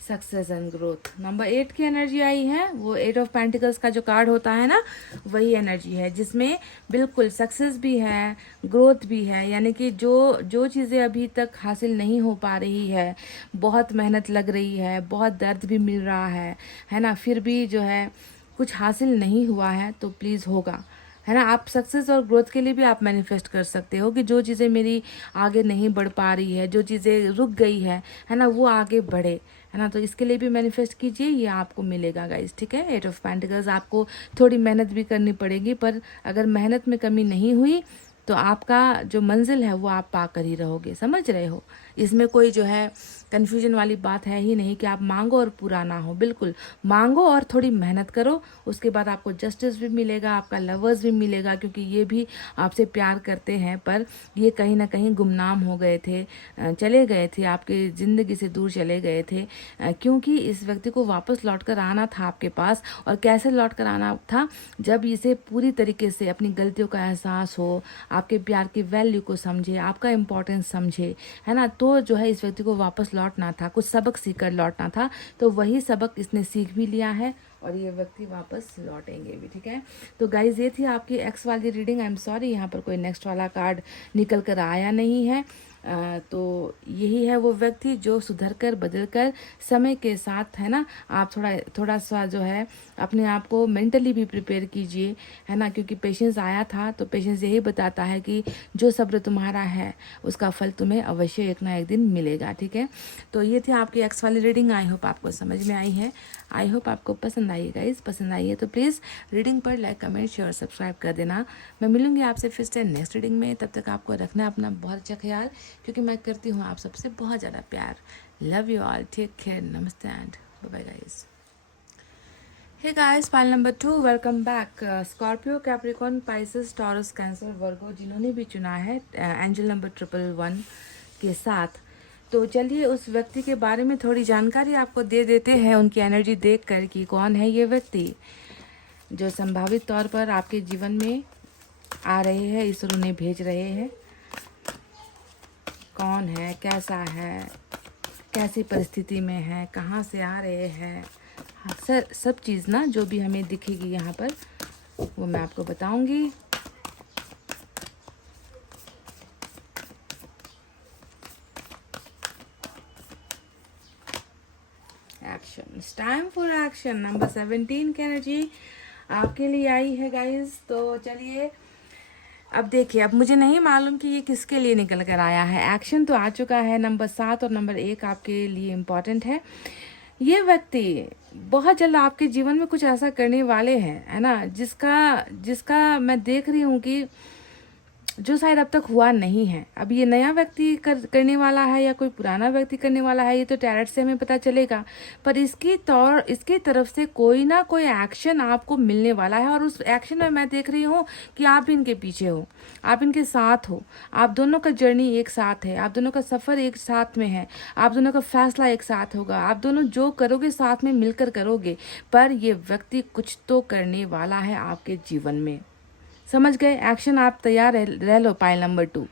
सक्सेस एंड ग्रोथ, नंबर 8 की एनर्जी आई है। वो 8 ऑफ पेंटिकल्स का जो कार्ड होता है ना, वही एनर्जी है जिसमें बिल्कुल सक्सेस भी है, ग्रोथ भी है। यानी कि जो चीज़ें अभी तक हासिल नहीं हो पा रही है, बहुत मेहनत लग रही है, बहुत दर्द भी मिल रहा है ना, फिर भी जो है कुछ हासिल नहीं हुआ है, तो प्लीज़ होगा, है ना। आप सक्सेस और ग्रोथ के लिए भी आप मैनिफेस्ट कर सकते हो कि जो चीज़ें मेरी आगे नहीं बढ़ पा रही है, जो चीज़ें रुक गई है ना, वो आगे बढ़े, है ना। तो इसके लिए भी मैनिफेस्ट कीजिए, ये आपको मिलेगा गाइस, ठीक है। 8 ऑफ पेंटिकल्स, आपको थोड़ी मेहनत भी करनी पड़ेगी, पर अगर मेहनत में कमी नहीं हुई तो आपका जो मंजिल है वो आप पा कर ही रहोगे, समझ रहे हो। इसमें कोई जो है कन्फ्यूजन वाली बात है ही नहीं कि आप मांगो और पूरा ना हो। बिल्कुल मांगो और थोड़ी मेहनत करो, उसके बाद आपको जस्टिस भी मिलेगा, आपका लवर्स भी मिलेगा, क्योंकि ये भी आपसे प्यार करते हैं, पर ये कहीं ना कहीं गुमनाम हो गए थे, चले गए थे, आपकी ज़िंदगी से दूर चले गए थे, क्योंकि इस व्यक्ति को वापस लौट कर आना था आपके पास। और कैसे लौट कर आना था, जब इसे पूरी तरीके से अपनी गलतियों का एहसास हो, आपके प्यार की वैल्यू को समझे, आपका इम्पोर्टेंस समझे, है ना, तो जो है इस व्यक्ति को वापस लौटना था, कुछ सबक सीख कर लौटना था। तो वही सबक इसने सीख भी लिया है और ये व्यक्ति वापस लौटेंगे भी, ठीक है। तो गाइज, ये थी आपकी एक्स वाली रीडिंग। आई एम सॉरी, यहाँ पर कोई नेक्स्ट वाला कार्ड निकल कर आया नहीं है। तो यही है वो व्यक्ति जो सुधर कर, बदल कर, समय के साथ, है ना, आप थोड़ा सा जो है अपने आप को मेंटली भी प्रिपेयर कीजिए, है ना, क्योंकि पेशेंस आया था। तो पेशेंस यही बताता है कि जो सब्र तुम्हारा है उसका फल तुम्हें अवश्य एक ना एक दिन मिलेगा, ठीक है। तो ये थी आपकी एक्स वाली रीडिंग। आई होप आपको समझ में आई है, आई होप आपको पसंद आई है गाइस। पसंद आई है तो प्लीज़ रीडिंग पर लाइक, कमेंट, शेयर, सब्सक्राइब कर देना। मैं मिलूंगी आपसे फिर से नेक्स्ट रीडिंग में। तब तक आपको रखना अपना बहुत अच्छा ख्याल, क्योंकि मैं करती हूँ आप सबसे बहुत ज़्यादा प्यार। Love you all, take care, नमस्ते and bye bye guys. Hey guys, pile number 2, welcome back. Scorpio, Capricorn, Pisces, Taurus, Cancer, Virgo, जिन्होंने भी चुना है एंजल नंबर 111 के साथ, तो चलिए उस व्यक्ति के बारे में थोड़ी जानकारी आपको दे देते हैं, उनकी एनर्जी देख कर कि कौन है ये व्यक्ति जो संभावित तौर पर आपके जीवन में आ रहे हैं, ईश्वर उन्हें भेज रहे हैं। कौन है, कैसा है, कैसी परिस्थिति में है, कहाँ से आ रहे हैं, हाँ सर, सब चीज़ ना जो भी हमें दिखेगी यहाँ पर वो मैं आपको बताऊंगी। Action, time for action, number 17 की एनर्जी आपके लिए आई है गाइस। तो चलिए अब देखिए, अब मुझे नहीं मालूम कि ये किसके लिए निकल कर आया है। एक्शन तो आ चुका है, नंबर 7 और नंबर 1 आपके लिए इम्पॉर्टेंट है। ये व्यक्ति बहुत जल्द आपके जीवन में कुछ ऐसा करने वाले हैं, है ना, जिसका मैं देख रही हूँ कि जो शायद अब तक हुआ नहीं है। अब ये नया व्यक्ति करने वाला है या कोई पुराना व्यक्ति करने वाला है, ये तो टैरेट से हमें पता चलेगा, पर इसकी तरफ से कोई ना कोई एक्शन आपको मिलने वाला है। और उस एक्शन में मैं देख रही हूँ कि आप इनके पीछे हो, आप इनके साथ हो, आप दोनों का जर्नी एक साथ है, आप दोनों का सफ़र एक साथ में है, आप दोनों का फैसला एक साथ होगा, आप दोनों जो करोगे साथ में मिलकर करोगे। पर ये व्यक्ति कुछ तो करने वाला है आपके जीवन में, समझ गए। एक्शन आप तैयार रह लो, पाइल नंबर 2,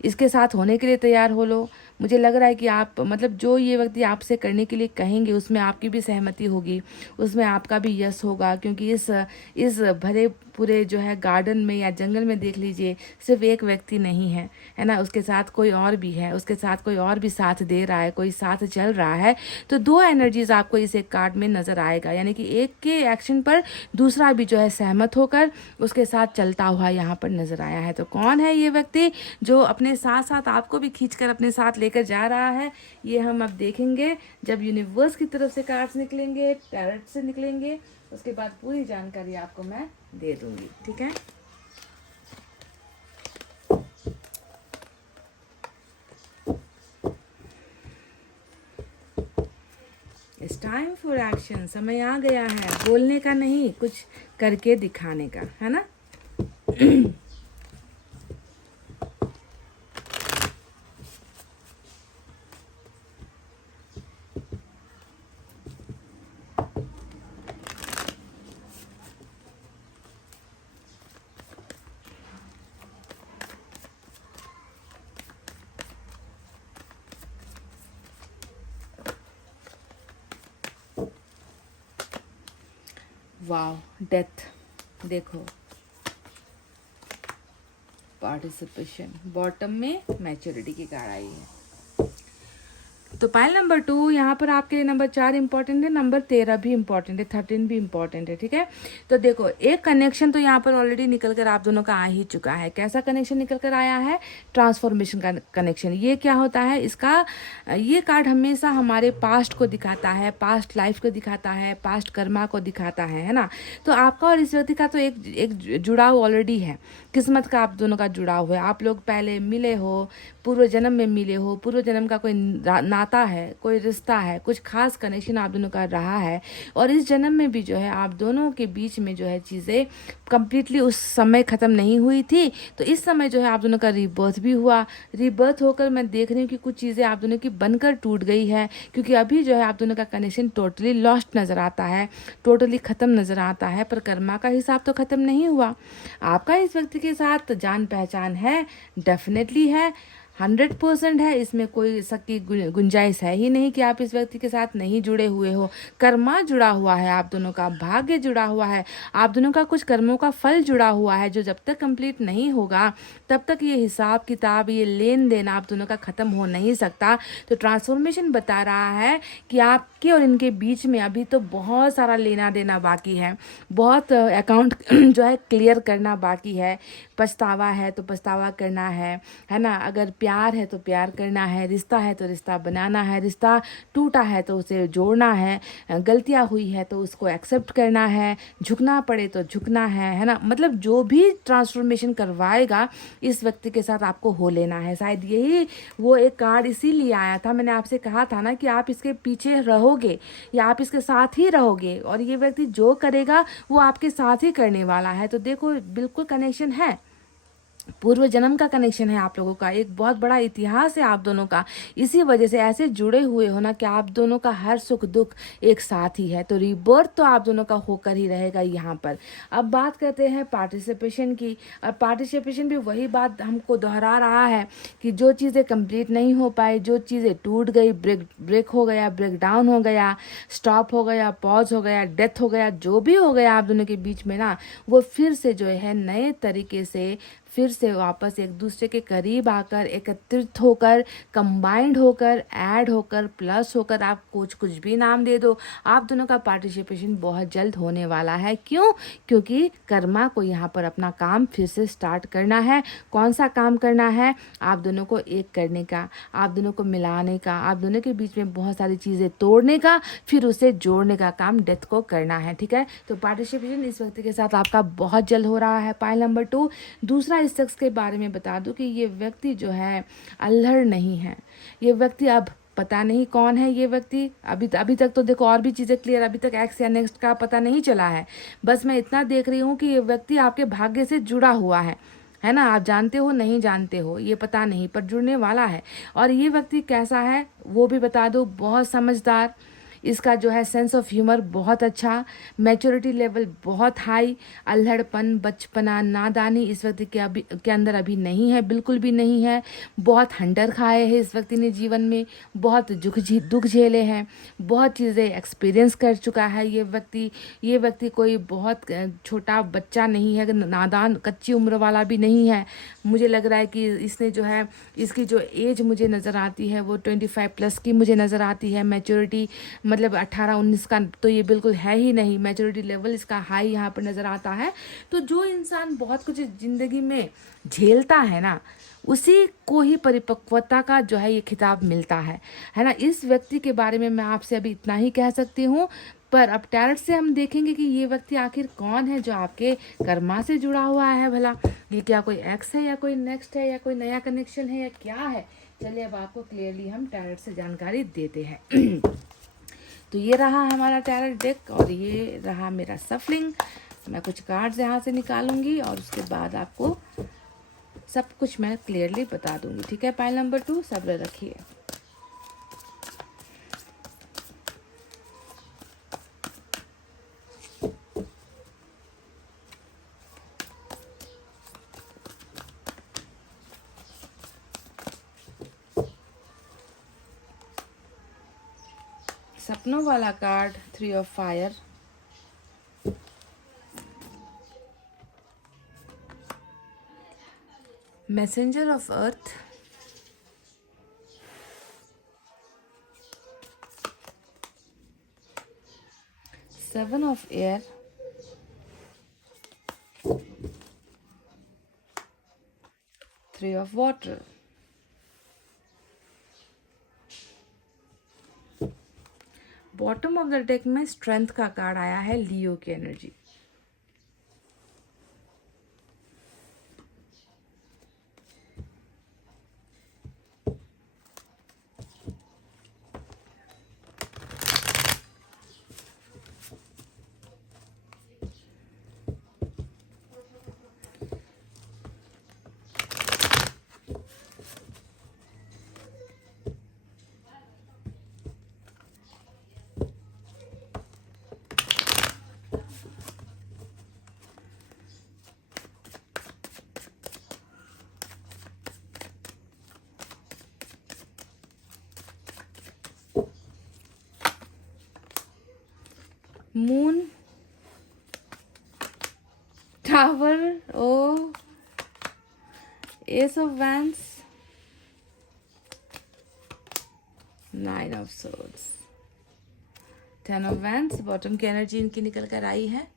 इसके साथ होने के लिए तैयार हो लो। मुझे लग रहा है कि आप मतलब जो ये व्यक्ति आपसे करने के लिए कहेंगे उसमें आपकी भी सहमति होगी, उसमें आपका भी यस होगा, क्योंकि इस भरे पूरे जो है गार्डन में या जंगल में देख लीजिए सिर्फ एक व्यक्ति नहीं है ना, उसके साथ कोई और भी है, उसके साथ कोई और भी साथ दे रहा है, कोई साथ चल रहा है। तो दो एनर्जीज आपको इस एक कार्ड में नजर आएगा, यानी कि एक के एक्शन पर दूसरा भी जो है सहमत होकर उसके साथ चलता हुआ यहाँ पर नजर आया है। तो कौन है ये व्यक्ति जो अपने साथ साथ आपको भी खींचकर अपने साथ लेकर जा रहा है, ये हम अब देखेंगे जब यूनिवर्स की तरफ से कार्ड्स निकलेंगे, टैरोट से निकलेंगे, उसके बाद पूरी जानकारी आपको मैं दे दूंगी, ठीक है। इट्स टाइम फॉर एक्शन, समय आ गया है बोलने का नहीं, कुछ करके दिखाने का, है ना। वाव, डेथ, देखो पार्टिसिपेशन, बॉटम में मैच्योरिटी की कार्ड आई है। तो पाइल नंबर 2 यहाँ पर आपके लिए नंबर 4 इंपॉर्टेंट है, नंबर 13 भी इंपॉर्टेंट है, 13 भी इंपॉर्टेंट है, ठीक है। तो देखो एक कनेक्शन तो यहाँ पर ऑलरेडी निकल कर आप दोनों का आ ही चुका है। कैसा कनेक्शन निकल कर आया है? ट्रांसफॉर्मेशन का कनेक्शन। ये क्या होता है इसका, ये कार्ड हमेशा हमारे पास्ट को दिखाता है, पास्ट लाइफ को दिखाता है, पास्ट कर्मा को दिखाता है ना। तो आपका और इस व्यक्ति का तो एक जुड़ाव ऑलरेडी है, किस्मत का आप दोनों का जुड़ाव है। आप लोग पहले मिले हो, पूर्व जन्म में मिले हो, पूर्व जन्म का कोई नाता है, कोई रिश्ता है, कुछ खास कनेक्शन आप दोनों का रहा है। और इस जन्म में भी जो है आप दोनों के बीच में जो है चीज़ें कंप्लीटली उस समय ख़त्म नहीं हुई थी। तो इस समय जो है आप दोनों का रीबर्थ भी हुआ। रीबर्थ होकर मैं देख रही हूँ कि कुछ चीज़ें आप दोनों की बनकर टूट गई है, क्योंकि अभी जो है आप दोनों का कनेक्शन टोटली लॉस्ट नज़र आता है, टोटली ख़त्म नज़र आता है। पर कर्मा का हिसाब तो ख़त्म नहीं हुआ। आपका इस व्यक्ति के साथ जान पहचान है, डेफिनेटली है, 100% है, इसमें कोई शक की गुंजाइश है ही नहीं कि आप इस व्यक्ति के साथ नहीं जुड़े हुए हो। कर्मा जुड़ा हुआ है, आप दोनों का भाग्य जुड़ा हुआ है, आप दोनों का कुछ कर्मों का फल जुड़ा हुआ है, जो जब तक कंप्लीट नहीं होगा तब तक ये हिसाब किताब, ये लेन देन आप दोनों का ख़त्म हो नहीं सकता। तो ट्रांसफॉर्मेशन बता रहा है कि आपके और इनके बीच में अभी तो बहुत सारा लेना देना बाकी है, बहुत अकाउंट जो है क्लियर करना बाकी है। पछतावा है तो पछतावा करना है ना। अगर प्यार है तो प्यार करना है, रिश्ता है तो रिश्ता बनाना है, रिश्ता टूटा है तो उसे जोड़ना है, गलतियां हुई है तो उसको एक्सेप्ट करना है, झुकना पड़े तो झुकना है ना। मतलब जो भी ट्रांसफॉर्मेशन करवाएगा इस व्यक्ति के साथ आपको हो लेना है। शायद यही वो एक कार्ड इसीलिए आया था, मैंने आपसे कहा था ना कि आप इसके पीछे रहोगे या आप इसके साथ ही रहोगे, और ये व्यक्ति जो करेगा वो आपके साथ ही करने वाला है। तो देखो बिल्कुल कनेक्शन है, पूर्व जन्म का कनेक्शन है आप लोगों का, एक बहुत बड़ा इतिहास है आप दोनों का। इसी वजह से ऐसे जुड़े हुए हो ना कि आप दोनों का हर सुख दुख एक साथ ही है। तो रीबर्थ तो आप दोनों का होकर ही रहेगा यहाँ पर। अब बात करते हैं पार्टिसिपेशन की, और पार्टिसिपेशन भी वही बात हमको दोहरा रहा है कि जो चीज़ें कंप्लीट नहीं हो पाई, जो चीज़ें टूट गई, ब्रेक हो गया, ब्रेक डाउन हो गया, स्टॉप हो गया, पॉज हो गया, डेथ हो गया, जो भी हो गया आप दोनों के बीच में ना, वो फिर से जो है नए तरीके से फिर से वापस एक दूसरे के करीब आकर, एकत्रित होकर, कंबाइंड होकर, ऐड होकर, प्लस होकर, आप कुछ भी नाम दे दो, आप दोनों का पार्टिसिपेशन बहुत जल्द होने वाला है। क्यों? क्योंकि कर्मा को यहाँ पर अपना काम फिर से स्टार्ट करना है। कौन सा काम करना है? आप दोनों को एक करने का, आप दोनों को मिलाने का, आप दोनों के बीच में बहुत सारी चीज़ें तोड़ने का, फिर उसे जोड़ने का काम डेथ को करना है, ठीक है। तो पार्टिसिपेशन इस व्यक्ति के साथ आपका बहुत जल्द हो रहा है। पाइल नंबर 2, दूसरा इस शख्स के बारे में बता दूं कि ये व्यक्ति जो है अल्हड़ नहीं है। ये व्यक्ति अब पता नहीं कौन है ये व्यक्ति, अभी तक तो देखो और भी चीज़ें क्लियर, अभी तक एक्स या नेक्स्ट का पता नहीं चला है। बस मैं इतना देख रही हूँ कि ये व्यक्ति आपके भाग्य से जुड़ा हुआ है ना। आप जानते हो नहीं जानते हो ये पता नहीं, पर जुड़ने वाला है। और ये व्यक्ति कैसा है वो भी बता दो, बहुत समझदार, इसका जो है सेंस ऑफ ह्यूमर बहुत अच्छा, मैच्योरिटी लेवल बहुत हाई, अल्हड़पन, बचपना, नादानी इस व्यक्ति के अंदर अभी नहीं है, बिल्कुल भी नहीं है। बहुत हंटर खाए हैं इस व्यक्ति ने जीवन में, बहुत दुख झेले हैं, बहुत चीज़ें एक्सपीरियंस कर चुका है ये व्यक्ति कोई बहुत छोटा बच्चा नहीं है, नादान कच्ची उम्र वाला भी नहीं है। मुझे लग रहा है कि इसने जो है, इसकी जो एज मुझे नज़र आती है वो 25 प्लस की मुझे नज़र आती है। मैच्योरिटी मतलब 18-19 का तो ये बिल्कुल है ही नहीं, मैच्योरिटी लेवल इसका हाई यहाँ पर नज़र आता है। तो जो इंसान बहुत कुछ ज़िंदगी में झेलता है ना, उसी को ही परिपक्वता का जो है ये खिताब मिलता है ना। इस व्यक्ति के बारे में मैं आपसे अभी इतना ही कह सकती हूँ, पर अब टैरोट से हम देखेंगे कि ये व्यक्ति आखिर कौन है जो आपके कर्मा से जुड़ा हुआ है भला। ये क्या कोई एक्स है या कोई नेक्स्ट है या कोई नया कनेक्शन है या क्या है। चलिए अब आपको क्लियरली हम टैरोट से जानकारी देते हैं। तो ये रहा हमारा टैरोट डेक और ये रहा मेरा सफलिंग। मैं कुछ कार्ड्स यहाँ से निकालूंगी और उसके बाद आपको सब कुछ मैं क्लियरली बता दूंगी, ठीक है। पाइल नंबर 2 सब्र रखिए। सपनों वाला card 3 of fire, messenger of earth, seven of air, three of water. Bottom of the deck में स्ट्रेंथ का कार्ड आया है, लियो की energy. Moon, tower, ace of wands, 9 of swords, 10 of wands. Bottom की energy इनकी निकल कर आई है।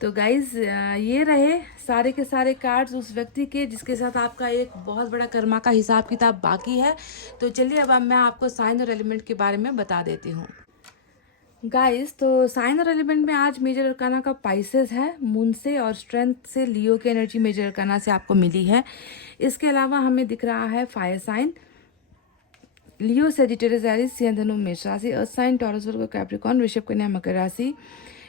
तो गाइज ये रहे सारे के सारे कार्ड्स उस व्यक्ति के जिसके साथ आपका एक बहुत बड़ा कर्मा का हिसाब किताब बाकी है। तो चलिए अब मैं आपको साइन और एलिमेंट के बारे में बता देती हूँ गाइस। तो साइन और एलिमेंट में आज मेजर अरकाना का पाइसेस है, मून से, और स्ट्रेंथ से लियो की एनर्जी मेजर अरकाना से आपको मिली है। इसके अलावा हमें दिख रहा है fire sign Leo, Sagittarius, Aries, सिंह, धनु, मेष राशि, earth sign Taurus, Virgo, Capricorn, वृषभ, कन्या, मकर राशि,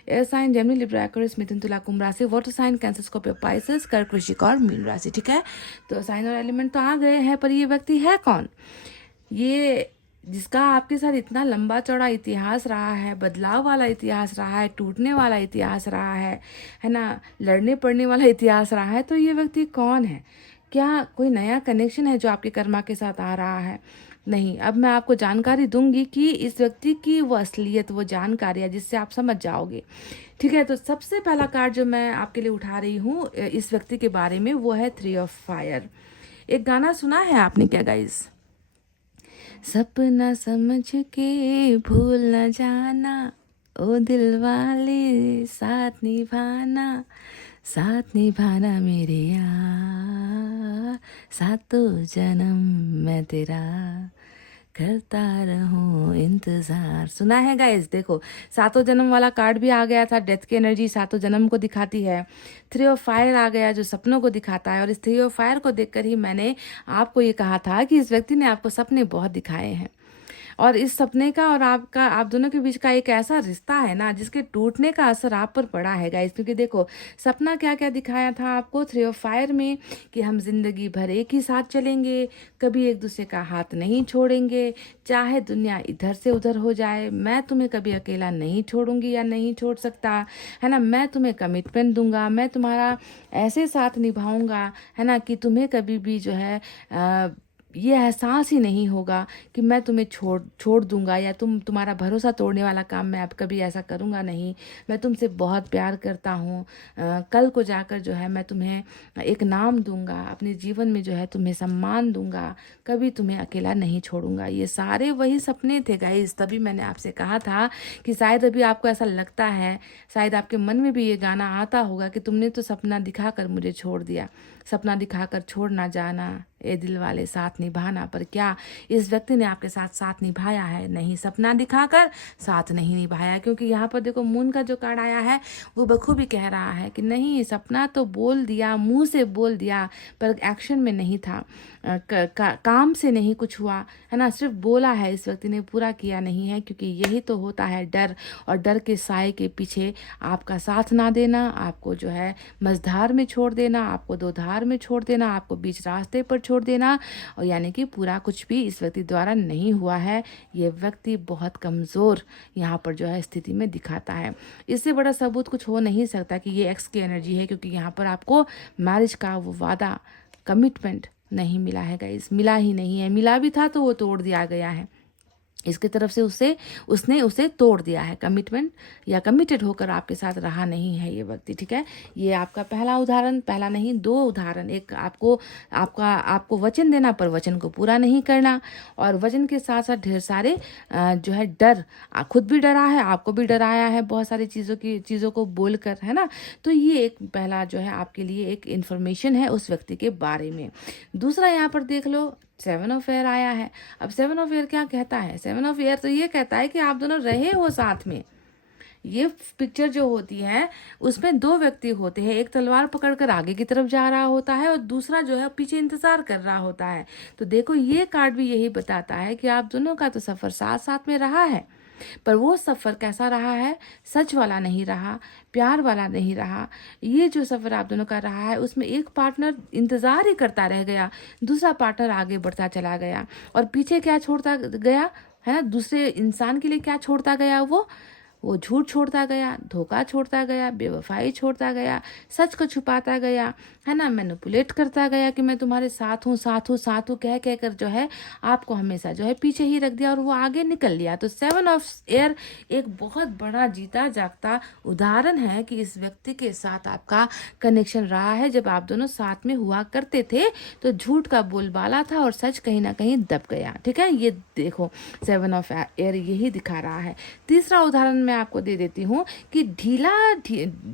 air sign Gemini, Libra, Aquarius, मिथुन, तुला, कुंभ राशि, water sign Cancer, Scorpio, Pisces, कर्क, वृश्चिक और मीन राशि, ठीक है। तो साइन और एलिमेंट तो आ गए हैं, पर ये व्यक्ति है कौन? ये जिसका आपके साथ इतना लंबा चौड़ा इतिहास रहा है, बदलाव वाला इतिहास रहा है, टूटने वाला इतिहास रहा है ना, लड़ने पड़ने वाला इतिहास रहा है। तो ये व्यक्ति कौन है? क्या कोई नया कनेक्शन है जो आपके कर्मा के साथ आ रहा है? नहीं, अब मैं आपको जानकारी दूंगी कि इस व्यक्ति की वो असलियत, वो जानकारी है जिससे आप समझ जाओगे, ठीक है। तो सबसे पहला कार्ड जो मैं आपके लिए उठा रही हूँ इस व्यक्ति के बारे में, वो है 3 ऑफ फायर। एक गाना सुना है आपने क्या गाइस? सपना समझ के भूल न जाना, ओ दिल वाले साथ निभाना मेरे यार, सातों जन्म मैं तेरा करता रहूं इंतजार। सुना है गाइस? देखो, सातों जन्म वाला कार्ड भी आ गया था, डेथ की एनर्जी सातों जन्म को दिखाती है। 3 ऑफ फायर आ गया जो सपनों को दिखाता है, और इस 3 ऑफ फायर को देखकर ही मैंने आपको ये कहा था कि इस व्यक्ति ने आपको सपने बहुत दिखाए हैं। और इस सपने का और आप दोनों के बीच का एक ऐसा रिश्ता है ना जिसके टूटने का असर आप पर पड़ा है गाइस। क्योंकि देखो सपना क्या क्या दिखाया था आपको थ्री ऑफ फायर में कि हम जिंदगी भर एक ही साथ चलेंगे, कभी एक दूसरे का हाथ नहीं छोड़ेंगे, चाहे दुनिया इधर से उधर हो जाए, मैं तुम्हें कभी अकेला नहीं छोड़ूंगी या नहीं छोड़ सकता, है ना। मैं तुम्हें कमिटमेंट दूंगा, मैं तुम्हारा ऐसे साथ निभाऊंगा, है ना, कि तुम्हें कभी भी जो है ये एहसास ही नहीं होगा कि मैं तुम्हें छोड़ दूंगा या तुम्हारा भरोसा तोड़ने वाला काम मैं अब कभी ऐसा करूंगा नहीं। मैं तुमसे बहुत प्यार करता हूँ। कल को जाकर जो है मैं तुम्हें एक नाम दूंगा, अपने जीवन में जो है तुम्हें सम्मान दूंगा, कभी तुम्हें अकेला नहीं छोड़ूंगा। ये सारे वही सपने थे गाइस। तभी मैंने आपसे कहा था कि शायद अभी आपको ऐसा लगता है, शायद आपके मन में भी ये गाना आता होगा कि तुमने तो सपना दिखाकर मुझे छोड़ दिया, सपना दिखाकर छोड़ ना जाना, ए दिल वाले साथ निभाना। पर क्या इस व्यक्ति ने आपके साथ साथ निभाया है? नहीं, सपना दिखाकर साथ नहीं निभाया। क्योंकि यहाँ पर देखो मून का जो कार्ड आया है वो बखूबी कह रहा है कि नहीं, सपना तो बोल दिया, मुंह से बोल दिया, पर एक्शन में नहीं था, काम से नहीं कुछ हुआ, है ना। सिर्फ बोला है, इस व्यक्ति ने पूरा किया नहीं है। क्योंकि यही तो होता है डर, और डर के साए के पीछे आपका साथ ना देना, आपको जो है मझधार में छोड़ देना, आपको दो धार में छोड़ देना, आपको बीच रास्ते पर छोड़ देना, और यानी कि पूरा कुछ भी इस व्यक्ति द्वारा नहीं हुआ है। ये व्यक्ति बहुत कमज़ोर यहाँ पर जो है स्थिति में दिखाता है। इससे बड़ा सबूत कुछ हो नहीं सकता कि ये एक्स की एनर्जी है। क्योंकि यहाँ पर आपको मैरिज का वो वादा, कमिटमेंट नहीं मिला है गाइस, मिला ही नहीं है। मिला भी था तो वो तोड़ दिया गया है, इसकी तरफ से उसने उसे तोड़ दिया है। कमिटमेंट या कमिटेड होकर आपके साथ रहा नहीं है ये व्यक्ति, ठीक है। ये आपका पहला उदाहरण, पहला नहीं दो उदाहरण। एक आपको वचन देना पर वचन को पूरा नहीं करना, और वचन के साथ साथ ढेर सारे जो है डर, खुद भी डरा है, आपको भी डराया है बहुत सारी चीज़ों को बोलकर, है ना। तो ये एक पहला जो है आपके लिए एक इन्फॉर्मेशन है उस व्यक्ति के बारे में। दूसरा यहाँ पर देख लो, सेवन ऑफ एयर आया है। अब सेवन ऑफ एयर क्या कहता है? सेवन ऑफ एयर तो ये कहता है कि आप दोनों रहे हो साथ में। ये पिक्चर जो होती है उसमें दो व्यक्ति होते हैं, एक तलवार पकड़कर आगे की तरफ जा रहा होता है और दूसरा जो है पीछे इंतजार कर रहा होता है। तो देखो ये कार्ड भी यही बताता है कि आप दोनों का तो सफर साथ साथ में रहा है, पर वो सफ़र कैसा रहा है? सच वाला नहीं रहा, प्यार वाला नहीं रहा। ये जो सफ़र आप दोनों का रहा है उसमें एक पार्टनर इंतज़ार ही करता रह गया, दूसरा पार्टनर आगे बढ़ता चला गया, और पीछे क्या छोड़ता गया, है ना, दूसरे इंसान के लिए क्या छोड़ता गया? वो झूठ छोड़ता गया, धोखा छोड़ता गया, बेवफाई छोड़ता गया, सच को छुपाता गया, है ना, मैनिपुलेट करता गया कि मैं तुम्हारे साथ हूँ साथ हूँ साथ हूँ कह कर जो है आपको हमेशा जो है पीछे ही रख दिया और वो आगे निकल लिया। तो सेवन ऑफ एयर एक बहुत बड़ा जीता जागता उदाहरण है कि इस व्यक्ति के साथ आपका कनेक्शन रहा है। जब आप दोनों साथ में हुआ करते थे तो झूठ का बोलबाला था और सच कहीं ना कहीं दब गया, ठीक है। ये देखो सेवन ऑफ एयर यही दिखा रहा है। तीसरा उदाहरण मैं आपको दे देती हूँ कि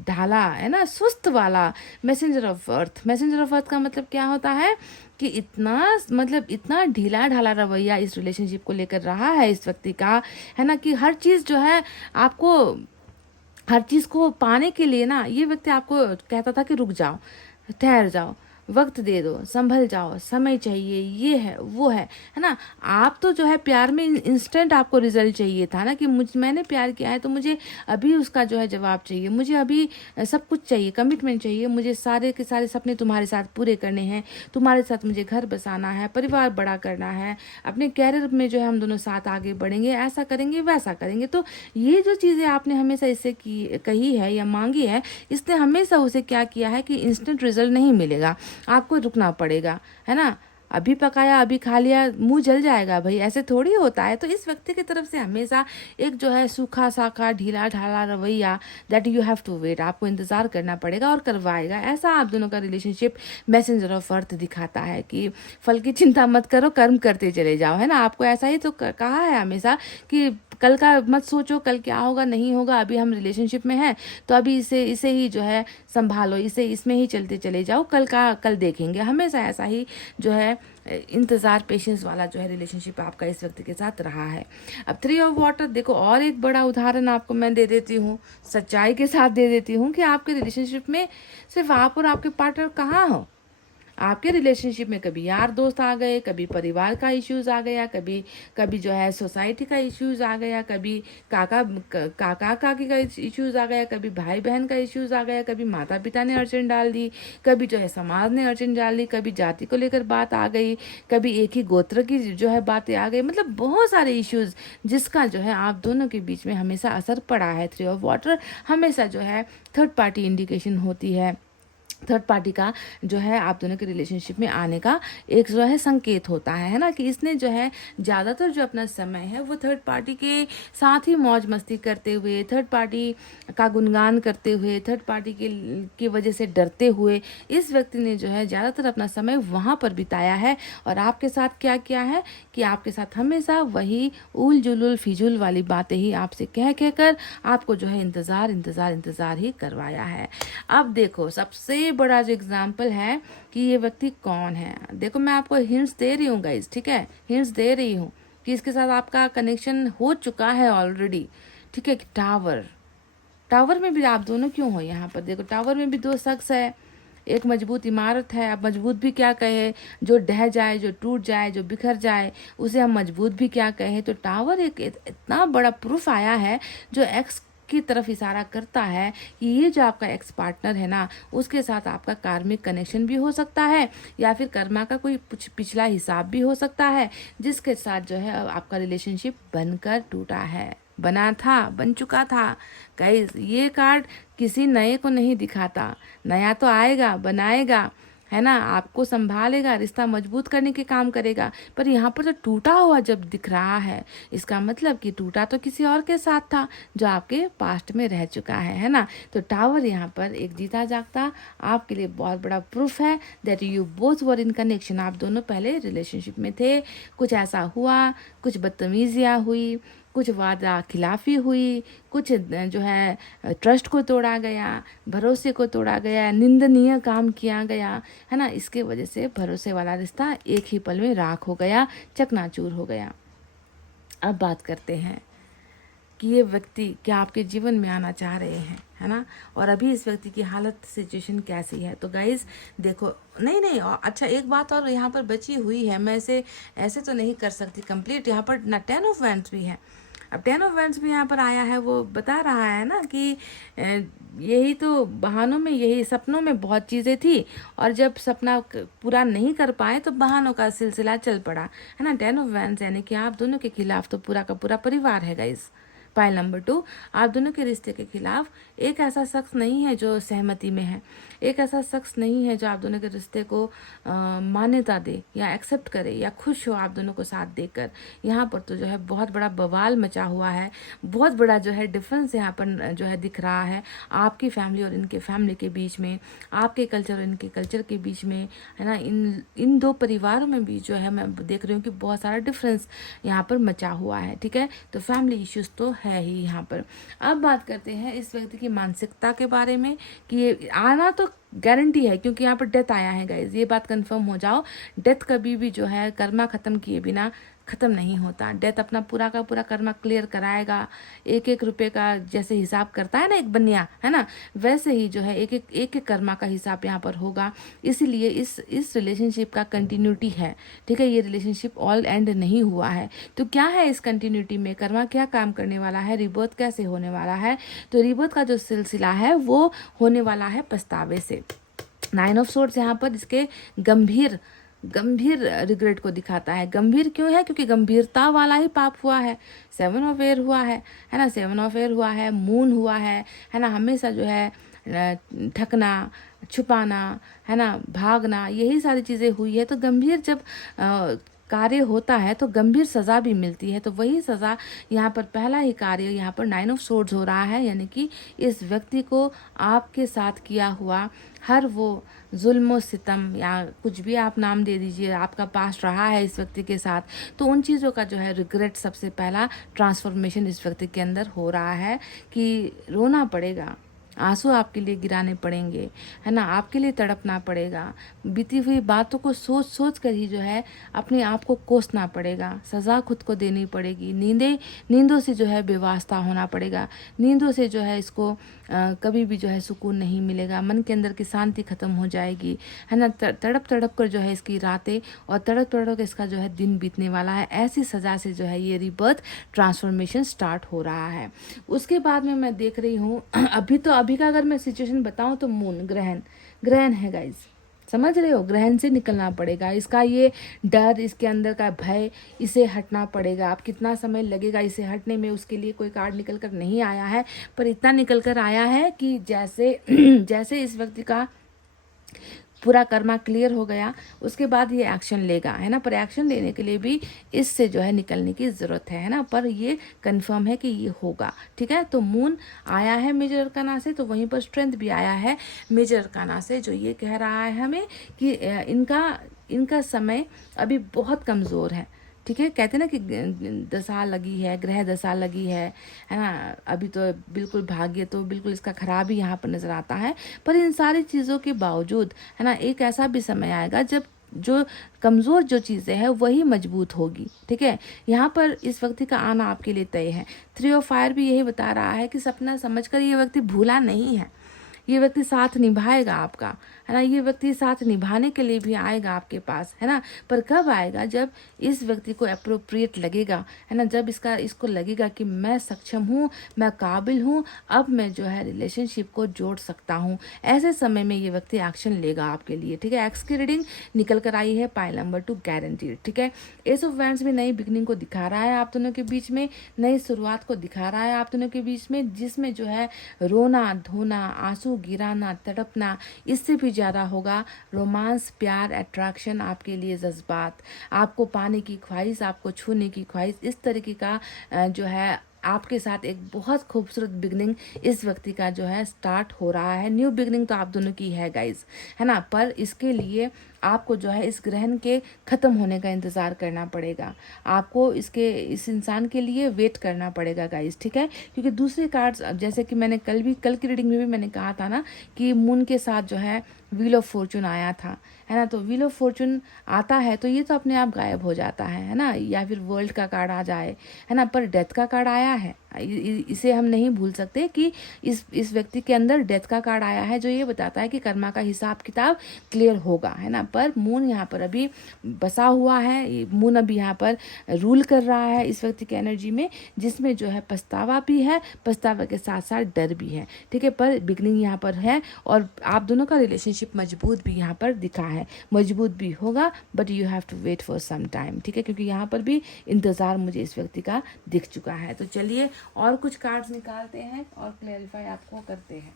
ढाला, है ना, सुस्त वाला messenger of earth. Messenger of अर्थ का मतलब क्या होता है कि इतना ढीला ढाला रवैया इस रिलेशनशिप को लेकर रहा है इस व्यक्ति का, है ना, कि हर चीज़ जो है आपको, हर चीज़ को पाने के लिए ना ये व्यक्ति आपको कहता था कि रुक जाओ, ठहर जाओ, वक्त दे दो, संभल जाओ, समय चाहिए, ये है वो है ना। आप तो जो है प्यार में इंस्टेंट आपको रिजल्ट चाहिए था ना कि मैंने प्यार किया है तो मुझे अभी उसका जो है जवाब चाहिए, मुझे अभी सब कुछ चाहिए, कमिटमेंट चाहिए, मुझे सारे के सारे सपने तुम्हारे साथ पूरे करने हैं, तुम्हारे साथ मुझे घर बसाना है, परिवार बड़ा करना है, अपने कैरियर में जो है हम दोनों साथ आगे बढ़ेंगे, ऐसा करेंगे वैसा करेंगे। तो ये जो चीज़ें आपने हमेशा इससे कही है या मांगी है, इसने हमेशा उसे क्या किया है कि इंस्टेंट रिजल्ट नहीं मिलेगा, आपको रुकना पड़ेगा, है ना। अभी पकाया अभी खा लिया, मुंह जल जाएगा भाई, ऐसे थोड़ी होता है। तो इस व्यक्ति की तरफ से हमेशा एक जो है सूखा साखा ढीला ढाला रवैया, that you have to wait, आपको इंतजार करना पड़ेगा और करवाएगा। ऐसा आप दोनों का रिलेशनशिप मैसेंजर ऑफ अर्थ दिखाता है कि फल की चिंता मत करो, कर्म करते चले जाओ, है ना। आपको ऐसा ही तो कहा है हमेशा कि कल का मत सोचो, कल क्या होगा नहीं होगा, अभी हम रिलेशनशिप में हैं तो अभी इसे ही जो है संभालो, इसमें ही चलते चले जाओ, कल देखेंगे। हमेशा ऐसा ही जो है इंतज़ार, पेशेंस वाला जो है रिलेशनशिप आपका इस व्यक्ति के साथ रहा है। अब थ्री ऑफ वाटर देखो, और एक बड़ा उदाहरण आपको मैं दे देती हूँ, सच्चाई के साथ दे देती हूँ कि आपके रिलेशनशिप में सिर्फ आप और आपके पार्टनर कहाँ हो। आपके रिलेशनशिप में कभी यार दोस्त आ गए, कभी परिवार का इश्यूज आ गया, कभी कभी जो है सोसाइटी का इश्यूज आ गया, कभी काका काकी का इश्यूज आ गया, कभी भाई बहन का इश्यूज आ गया, कभी माता पिता ने अड़चन डाल दी, कभी जो है समाज ने अड़चन डाल दी, कभी जाति को लेकर बात आ गई, कभी एक ही गोत्र की जो है बातें आ गई। मतलब बहुत सारे इश्यूज जिसका जो है आप दोनों के बीच में हमेशा असर पड़ा है। 3 ऑफ वाटर हमेशा जो है थर्ड पार्टी इंडिकेशन होती है, थर्ड पार्टी का जो है आप दोनों के रिलेशनशिप में आने का एक जो है संकेत होता है ना, कि इसने जो है ज़्यादातर जो अपना समय है वो थर्ड पार्टी के साथ ही मौज मस्ती करते हुए, थर्ड पार्टी का गुणगान करते हुए, थर्ड पार्टी की वजह से डरते हुए इस व्यक्ति ने जो है ज़्यादातर अपना समय वहाँ पर बिताया है। और आपके साथ क्या किया है कि आपके साथ हमेशा वही उल जुलुल फिजूल वाली बातें ही आपसे कह कर आपको जो है इंतज़ार ही करवाया है। अब देखो सबसे बड़ा जो एग्जाम्पल है कि ये व्यक्ति कौन है। देखो मैं आपको हिंट्स दे रही हूँ गाइज, ठीक है, हिंट्स दे रही हूँ कि इसके साथ आपका कनेक्शन हो चुका है ऑलरेडी, ठीक है। टावर में भी आप दोनों क्यों हो यहाँ पर? देखो टावर में भी 2 शख्स है, एक मजबूत इमारत है। अब मजबूत भी क्या कहे, जो ढह जाए, जो टूट जाए, जो बिखर जाए, उसे हम मजबूत भी क्या कहे। तो टावर एक इतना बड़ा प्रूफ आया है जो एक्स की तरफ इशारा करता है कि ये जो आपका एक्स पार्टनर है ना, उसके साथ आपका कार्मिक कनेक्शन भी हो सकता है, या फिर कर्मा का कोई पिछला हिसाब भी हो सकता है, जिसके साथ जो है आपका रिलेशनशिप बनकर टूटा है, बन चुका था। गाइस ये कार्ड किसी नए को नहीं दिखाता, नया तो आएगा, बनाएगा, है ना, आपको संभालेगा, रिश्ता मजबूत करने के काम करेगा। पर यहाँ पर तो टूटा हुआ जब दिख रहा है, इसका मतलब कि टूटा तो किसी और के साथ था जो आपके पास्ट में रह चुका है ना। तो टावर यहाँ पर एक जीता जागता आपके लिए बहुत बड़ा प्रूफ है that you both were in connection. आप दोनों पहले रिलेशनशिप में थे, कुछ ऐसा हुआ, कुछ बदतमीजियाँ हुई, कुछ वादा खिलाफी हुई, कुछ जो है ट्रस्ट को तोड़ा गया, भरोसे को तोड़ा गया, निंदनीय काम किया गया, है ना। इसके वजह से भरोसे वाला रिश्ता एक ही पल में राख हो गया, चकनाचूर हो गया। अब बात करते हैं कि ये व्यक्ति क्या आपके जीवन में आना चाह रहे हैं, है ना, और अभी इस व्यक्ति की हालत सिचुएशन कैसी है। तो गाइज देखो, नहीं अच्छा एक बात और यहाँ पर बची हुई है, मैं इसे ऐसे तो नहीं कर सकती कंप्लीट। यहाँ पर ना 10 ऑफ वैंड्स भी है। अब 10 ऑफ वैंड्स भी यहाँ पर आया है, वो बता रहा है ना कि यही तो बहानों में, यही सपनों में बहुत चीज़ें थी, और जब सपना पूरा नहीं कर पाए तो बहानों का सिलसिला चल पड़ा, है ना। 10 ऑफ वैंड्स यानी कि आप दोनों के खिलाफ तो पूरा का पूरा परिवार है गाइज। पाइल नंबर 2, आप दोनों के रिश्ते के खिलाफ एक ऐसा शख्स नहीं है जो सहमति में है, एक ऐसा शख्स नहीं है जो आप दोनों के रिश्ते को मान्यता दे या एक्सेप्ट करे या खुश हो आप दोनों को साथ देकर। यहाँ पर तो जो है बहुत बड़ा बवाल मचा हुआ है, बहुत बड़ा जो है डिफरेंस यहाँ पर जो है दिख रहा है आपकी फैमिली और इनके फैमिली के बीच में, आपके कल्चर और इनके कल्चर के बीच में, है ना। इन 2 परिवारों में भी जो है मैं देख रही हूँ कि बहुत सारा डिफरेंस यहाँ पर मचा हुआ है, ठीक है। तो फैमिली इश्यूज तो है ही यहाँ पर। अब बात करते हैं इस व्यक्ति की मानसिकता के बारे में कि ये आना तो गारंटी है, क्योंकि यहाँ पर डेथ आया है गाइज, ये बात कंफर्म हो जाओ। डेथ कभी भी जो है कर्मा खत्म किए बिना ख़त्म नहीं होता। डेथ अपना पूरा का पूरा कर्मा क्लियर कराएगा। 1-1 रुपये का जैसे हिसाब करता है ना एक बनिया, है ना, वैसे ही जो है एक कर्मा का हिसाब यहाँ पर होगा। इसीलिए इस रिलेशनशिप का कंटिन्यूटी है, ठीक है। ये रिलेशनशिप ऑल एंड नहीं हुआ है। तो क्या है इस कंटिन्यूटी में, कर्मा क्या काम करने वाला है, रिबर्थ कैसे होने वाला है। तो रिबर्थ का जो सिलसिला है वो होने वाला है पछतावे से। 9 ऑफ सोर्ड्स यहाँ पर इसके गंभीर रिग्रेट को दिखाता है। गंभीर क्यों है? क्योंकि गंभीरता वाला ही पाप हुआ है। 7 ऑफ एयर हुआ है ना, 7 ऑफ एयर हुआ है, मून हुआ है ना। हमेशा जो है ठकना, छुपाना, है ना, भागना, यही सारी चीज़ें हुई है। तो गंभीर जब कार्य होता है तो गंभीर सज़ा भी मिलती है। तो वही सज़ा यहाँ पर पहला ही कार्य यहाँ पर 9 ऑफ सोर्ड्स हो रहा है, यानी कि इस व्यक्ति को आपके साथ किया हुआ हर वो जुल्म सितम या कुछ भी आप नाम दे दीजिए, आपका पास्ट रहा है इस व्यक्ति के साथ, तो उन चीज़ों का जो है रिग्रेट, सबसे पहला ट्रांसफॉर्मेशन इस व्यक्ति के अंदर हो रहा है कि रोना पड़ेगा, आंसू आपके लिए गिराने पड़ेंगे, है ना, आपके लिए तड़पना पड़ेगा, बीती हुई बातों को सोच सोच कर ही जो है अपने आप को कोसना पड़ेगा, सज़ा खुद को देनी पड़ेगी, नींदों से जो है बेवास्ता होना पड़ेगा, नींदों से जो है इसको कभी भी जो है सुकून नहीं मिलेगा, मन के अंदर की शांति खत्म हो जाएगी, है ना, तड़प तड़प कर जो है इसकी रातें और तड़प तड़प कर इसका जो है दिन बीतने वाला है। ऐसी सज़ा से जो है ये रीबर्थ ट्रांसफॉर्मेशन स्टार्ट हो रहा है। उसके बाद में मैं देख रही हूँ अभी का अगर मैं सिचुएशन बताऊँ तो मून ग्रहण है गाइज, समझ रहे हो, ग्रहण से निकलना पड़ेगा, इसका ये डर, इसके अंदर का भय, इसे हटना पड़ेगा। आप कितना समय लगेगा इसे हटने में, उसके लिए कोई कार्ड निकल कर नहीं आया है, पर इतना निकल कर आया है कि जैसे जैसे इस व्यक्ति का पूरा कर्मा क्लियर हो गया, उसके बाद ये एक्शन लेगा, है ना, पर एक्शन लेने के लिए भी इससे जो है निकलने की ज़रूरत है ना, पर ये कंफर्म है कि ये होगा, ठीक है। तो मून आया है मेजर अरकाना से, तो वहीं पर स्ट्रेंथ भी आया है मेजर अरकाना से, जो ये कह रहा है हमें कि इनका समय अभी बहुत कमज़ोर है, ठीक है। कहते ना कि दशा लगी है, ग्रह दशा लगी है ना, अभी तो बिल्कुल भाग्य तो बिल्कुल इसका खराब ही यहाँ पर नज़र आता है, पर इन सारी चीज़ों के बावजूद, है ना, एक ऐसा भी समय आएगा जब जो कमज़ोर जो चीज़ें हैं वही मजबूत होगी, ठीक है। यहाँ पर इस व्यक्ति का आना आपके लिए तय है। 3 ऑफ फायर भी यही बता रहा है कि सपना समझकर ये व्यक्ति भूला नहीं है, ये व्यक्ति साथ निभाएगा आपका, है ना, ये व्यक्ति साथ निभाने के लिए भी आएगा आपके पास, है ना, पर कब आएगा, जब इस व्यक्ति को अप्रोप्रिएट लगेगा, है ना, जब इसको लगेगा कि मैं सक्षम हूँ, मैं काबिल हूँ, अब मैं जो है रिलेशनशिप को जोड़ सकता हूँ, ऐसे समय में ये व्यक्ति एक्शन लेगा आपके लिए, ठीक है। एक्स की रीडिंग निकल कर आई है, पाइल नंबर 2 गारंटीड, ठीक है। एस ऑफ वैंड्स में नई बिगनिंग को दिखा रहा है आप दोनों के बीच में, नई शुरुआत को दिखा रहा है आप दोनों के बीच में, जिसमें जो है रोना धोना, आंसू गिराना, तड़पना, इससे भी ज़्यादा होगा रोमांस, प्यार, अट्रैक्शन, आपके लिए जज्बात, आपको पाने की ख्वाहिश, आपको छूने की ख्वाहिश, इस तरीके का जो है आपके साथ एक बहुत खूबसूरत बिगनिंग इस व्यक्ति का जो है स्टार्ट हो रहा है। न्यू बिगनिंग तो आप दोनों की है गाइज, है ना, पर इसके लिए आपको जो है इस ग्रहण के ख़त्म होने का इंतज़ार करना पड़ेगा, आपको इस इंसान के लिए वेट करना पड़ेगा गाइज, ठीक है। क्योंकि दूसरे कार्ड्स, जैसे कि मैंने कल की रीडिंग में भी मैंने कहा था ना कि मून के साथ जो है व्हील ऑफ फॉर्चून आया था, है ना, तो व्हील ऑफ फॉर्चून आता है तो ये तो अपने आप गायब हो जाता है ना, या फिर वर्ल्ड का कार्ड आ जाए, है ना, पर डेथ का कार्ड आया है, इसे हम नहीं भूल सकते कि इस व्यक्ति के अंदर डेथ का कार्ड आया है, जो ये बताता है कि कर्मा का हिसाब किताब क्लियर होगा, है ना। पर मून यहाँ पर अभी बसा हुआ है, मून अभी यहाँ पर रूल कर रहा है इस व्यक्ति की एनर्जी में, जिसमें जो है पछतावा भी है, पछतावा के साथ साथ डर भी है, ठीक है। पर बिगनिंग यहाँ पर है और आप दोनों का रिलेशनशिप मजबूत भी यहाँ पर दिखा है, मजबूत भी होगा, but you have to wait for some time, ठीक है, क्योंकि यहाँ पर भी इंतज़ार मुझे इस व्यक्ति का दिख चुका है। तो चलिए और कुछ कार्ड्स निकालते हैं और क्लैरिफाई आपको करते हैं।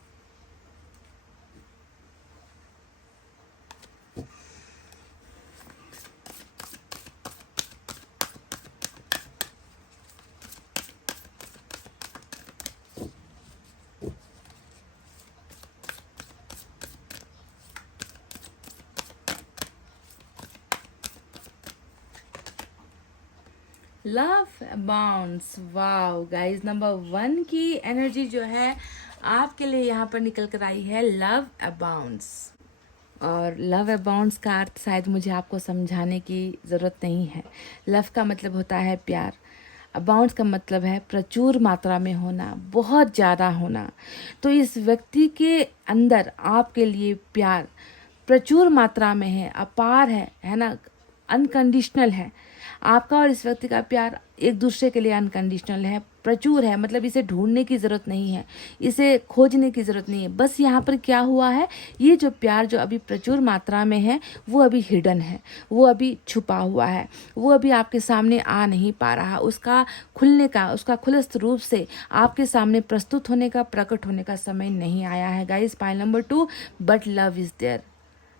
Love abounds, wow guys, number 1 की एनर्जी जो है आपके लिए यहाँ पर निकल कर आई है, लव अबाउंड्स। और लव अबाउंड्स का अर्थ शायद मुझे आपको समझाने की ज़रूरत नहीं है। लव का मतलब होता है प्यार, अबाउंड्स का मतलब है प्रचुर मात्रा में होना, बहुत ज़्यादा होना। तो इस व्यक्ति के अंदर आपके लिए प्यार प्रचुर मात्रा में है, अपार है ना, अनकंडीशनल है। आपका और इस व्यक्ति का प्यार एक दूसरे के लिए अनकंडीशनल है, प्रचुर है, मतलब इसे ढूंढने की ज़रूरत नहीं है, इसे खोजने की ज़रूरत नहीं है। बस यहाँ पर क्या हुआ है, ये जो प्यार जो अभी प्रचुर मात्रा में है वो अभी हिडन है, वो अभी छुपा हुआ है, वो अभी आपके सामने आ नहीं पा रहा, उसका खुलने का, उसका खुलस्त रूप से आपके सामने प्रस्तुत होने का, प्रकट होने का समय नहीं आया है guys. Pile number 2, but love is there.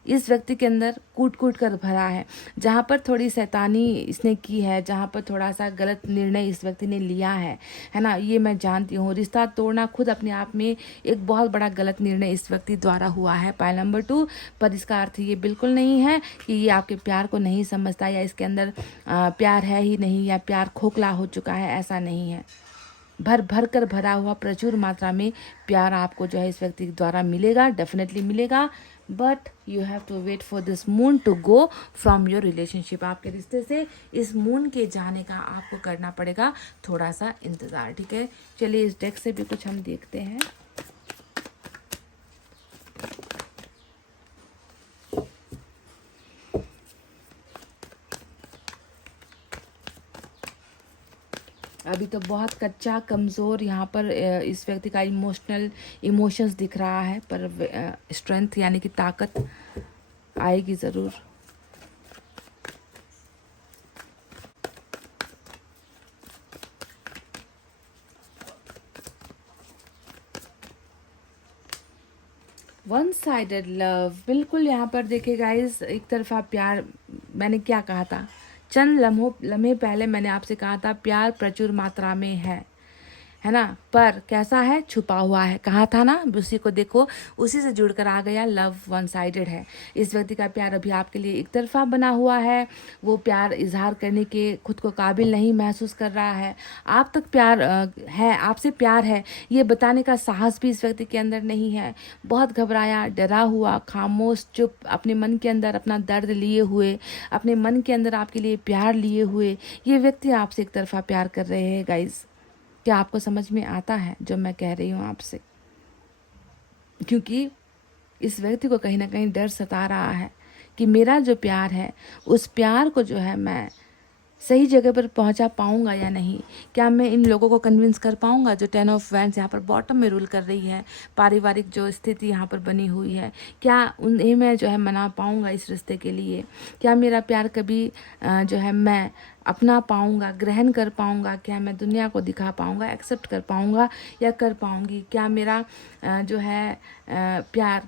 इस व्यक्ति के अंदर कूट कूट कर भरा है, जहाँ पर थोड़ी शैतानी इसने की है, जहाँ पर थोड़ा सा गलत निर्णय इस व्यक्ति ने लिया है ना, ये मैं जानती हूँ। रिश्ता तोड़ना खुद अपने आप में एक बहुत बड़ा गलत निर्णय इस व्यक्ति द्वारा हुआ है, पाइल नंबर 2। पर इसका अर्थ ये बिल्कुल नहीं है कि ये आपके प्यार को नहीं समझता या इसके अंदर प्यार है ही नहीं या प्यार खोखला हो चुका है, ऐसा नहीं है। भर भर कर भरा हुआ प्रचुर मात्रा में प्यार आपको जो है इस व्यक्ति द्वारा मिलेगा, डेफिनेटली मिलेगा। But you have to wait for this moon to go from your relationship. आपके रिश्ते से इस मून के जाने का आपको करना पड़ेगा थोड़ा सा इंतज़ार, ठीक है। चलिए इस डेक से भी कुछ हम देखते हैं। अभी तो बहुत कच्चा कमज़ोर यहाँ पर इस व्यक्ति का इमोशंस दिख रहा है, पर स्ट्रेंथ यानी कि ताकत आएगी ज़रूर। वन साइडेड लव, बिल्कुल यहाँ पर देखिए गाइस, एक तरफा प्यार। मैंने क्या कहा था, चंद लम्हे पहले मैंने आपसे कहा था प्यार प्रचुर मात्रा में है ना, पर कैसा है, छुपा हुआ है। कहा था ना, उसी को देखो, उसी से जुड़कर आ गया, लव वन साइडेड है। इस व्यक्ति का प्यार अभी आपके लिए एक तरफा बना हुआ है। वो प्यार इजहार करने के खुद को काबिल नहीं महसूस कर रहा है। आप तक प्यार है, आपसे प्यार है, ये बताने का साहस भी इस व्यक्ति के अंदर नहीं है। बहुत घबराया, डरा हुआ, खामोश, चुप, अपने मन के अंदर अपना दर्द लिए हुए, अपने मन के अंदर आपके लिए प्यार लिए हुए ये व्यक्ति आपसे एक तरफा प्यार कर रहे हैं गाइज। क्या आपको समझ में आता है जो मैं कह रही हूँ आपसे? क्योंकि इस व्यक्ति को कहीं ना कहीं डर सता रहा है कि मेरा जो प्यार है, उस प्यार को जो है मैं सही जगह पर पहुंचा पाऊंगा या नहीं। क्या मैं इन लोगों को कन्विंस कर पाऊंगा जो 10 ऑफ वैंड्स यहाँ पर बॉटम में रूल कर रही है, पारिवारिक जो स्थिति यहाँ पर बनी हुई है, क्या उन्हें मैं जो है मना पाऊंगा इस रिश्ते के लिए? क्या मेरा प्यार कभी जो है मैं अपना पाऊंगा, ग्रहण कर पाऊंगा? क्या मैं दुनिया को दिखा पाऊंगा, एक्सेप्ट कर पाऊंगा या कर पाऊंगी? क्या मेरा जो है प्यार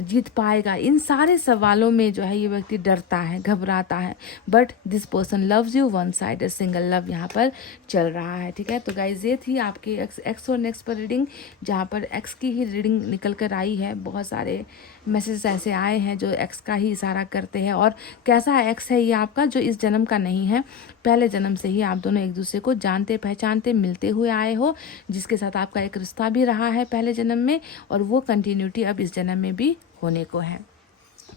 जीत पाएगा? इन सारे सवालों में जो है ये व्यक्ति डरता है, घबराता है। But this person loves you, one sided single love यहाँ पर चल रहा है, ठीक है। तो गाइज ये थी आपके एक्स और नेक्स्ट पर रीडिंग, जहाँ पर एक्स की ही रीडिंग निकल कर आई है। बहुत सारे मैसेजेस ऐसे आए हैं जो एक्स का ही इशारा करते हैं। और कैसा एक्स है ये आपका, जो इस जन्म का नहीं है, पहले जन्म से ही आप दोनों एक दूसरे को जानते, पहचानते, मिलते हुए आए हो, जिसके साथ आपका एक रिश्ता भी रहा है पहले जन्म में, और वो कंटिन्यूटी अब इस जन्म में भी होने को है।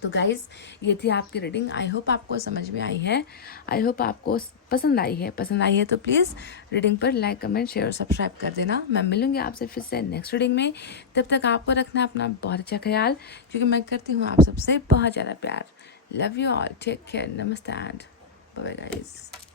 तो गाइज़ ये थी आपकी रीडिंग। आई होप आपको समझ में आई है, आई होप आपको पसंद आई है। पसंद आई है तो प्लीज़ रीडिंग पर लाइक, कमेंट, शेयर और सब्सक्राइब कर देना। मैं मिलूंगी आपसे फिर से नेक्स्ट रीडिंग में। तब तक आपको रखना अपना बहुत अच्छा ख्याल, क्योंकि मैं करती हूँ आप सबसे बहुत ज़्यादा प्यार। Love you all, take care, नमस्ते एंड बाय बाय गाइज़।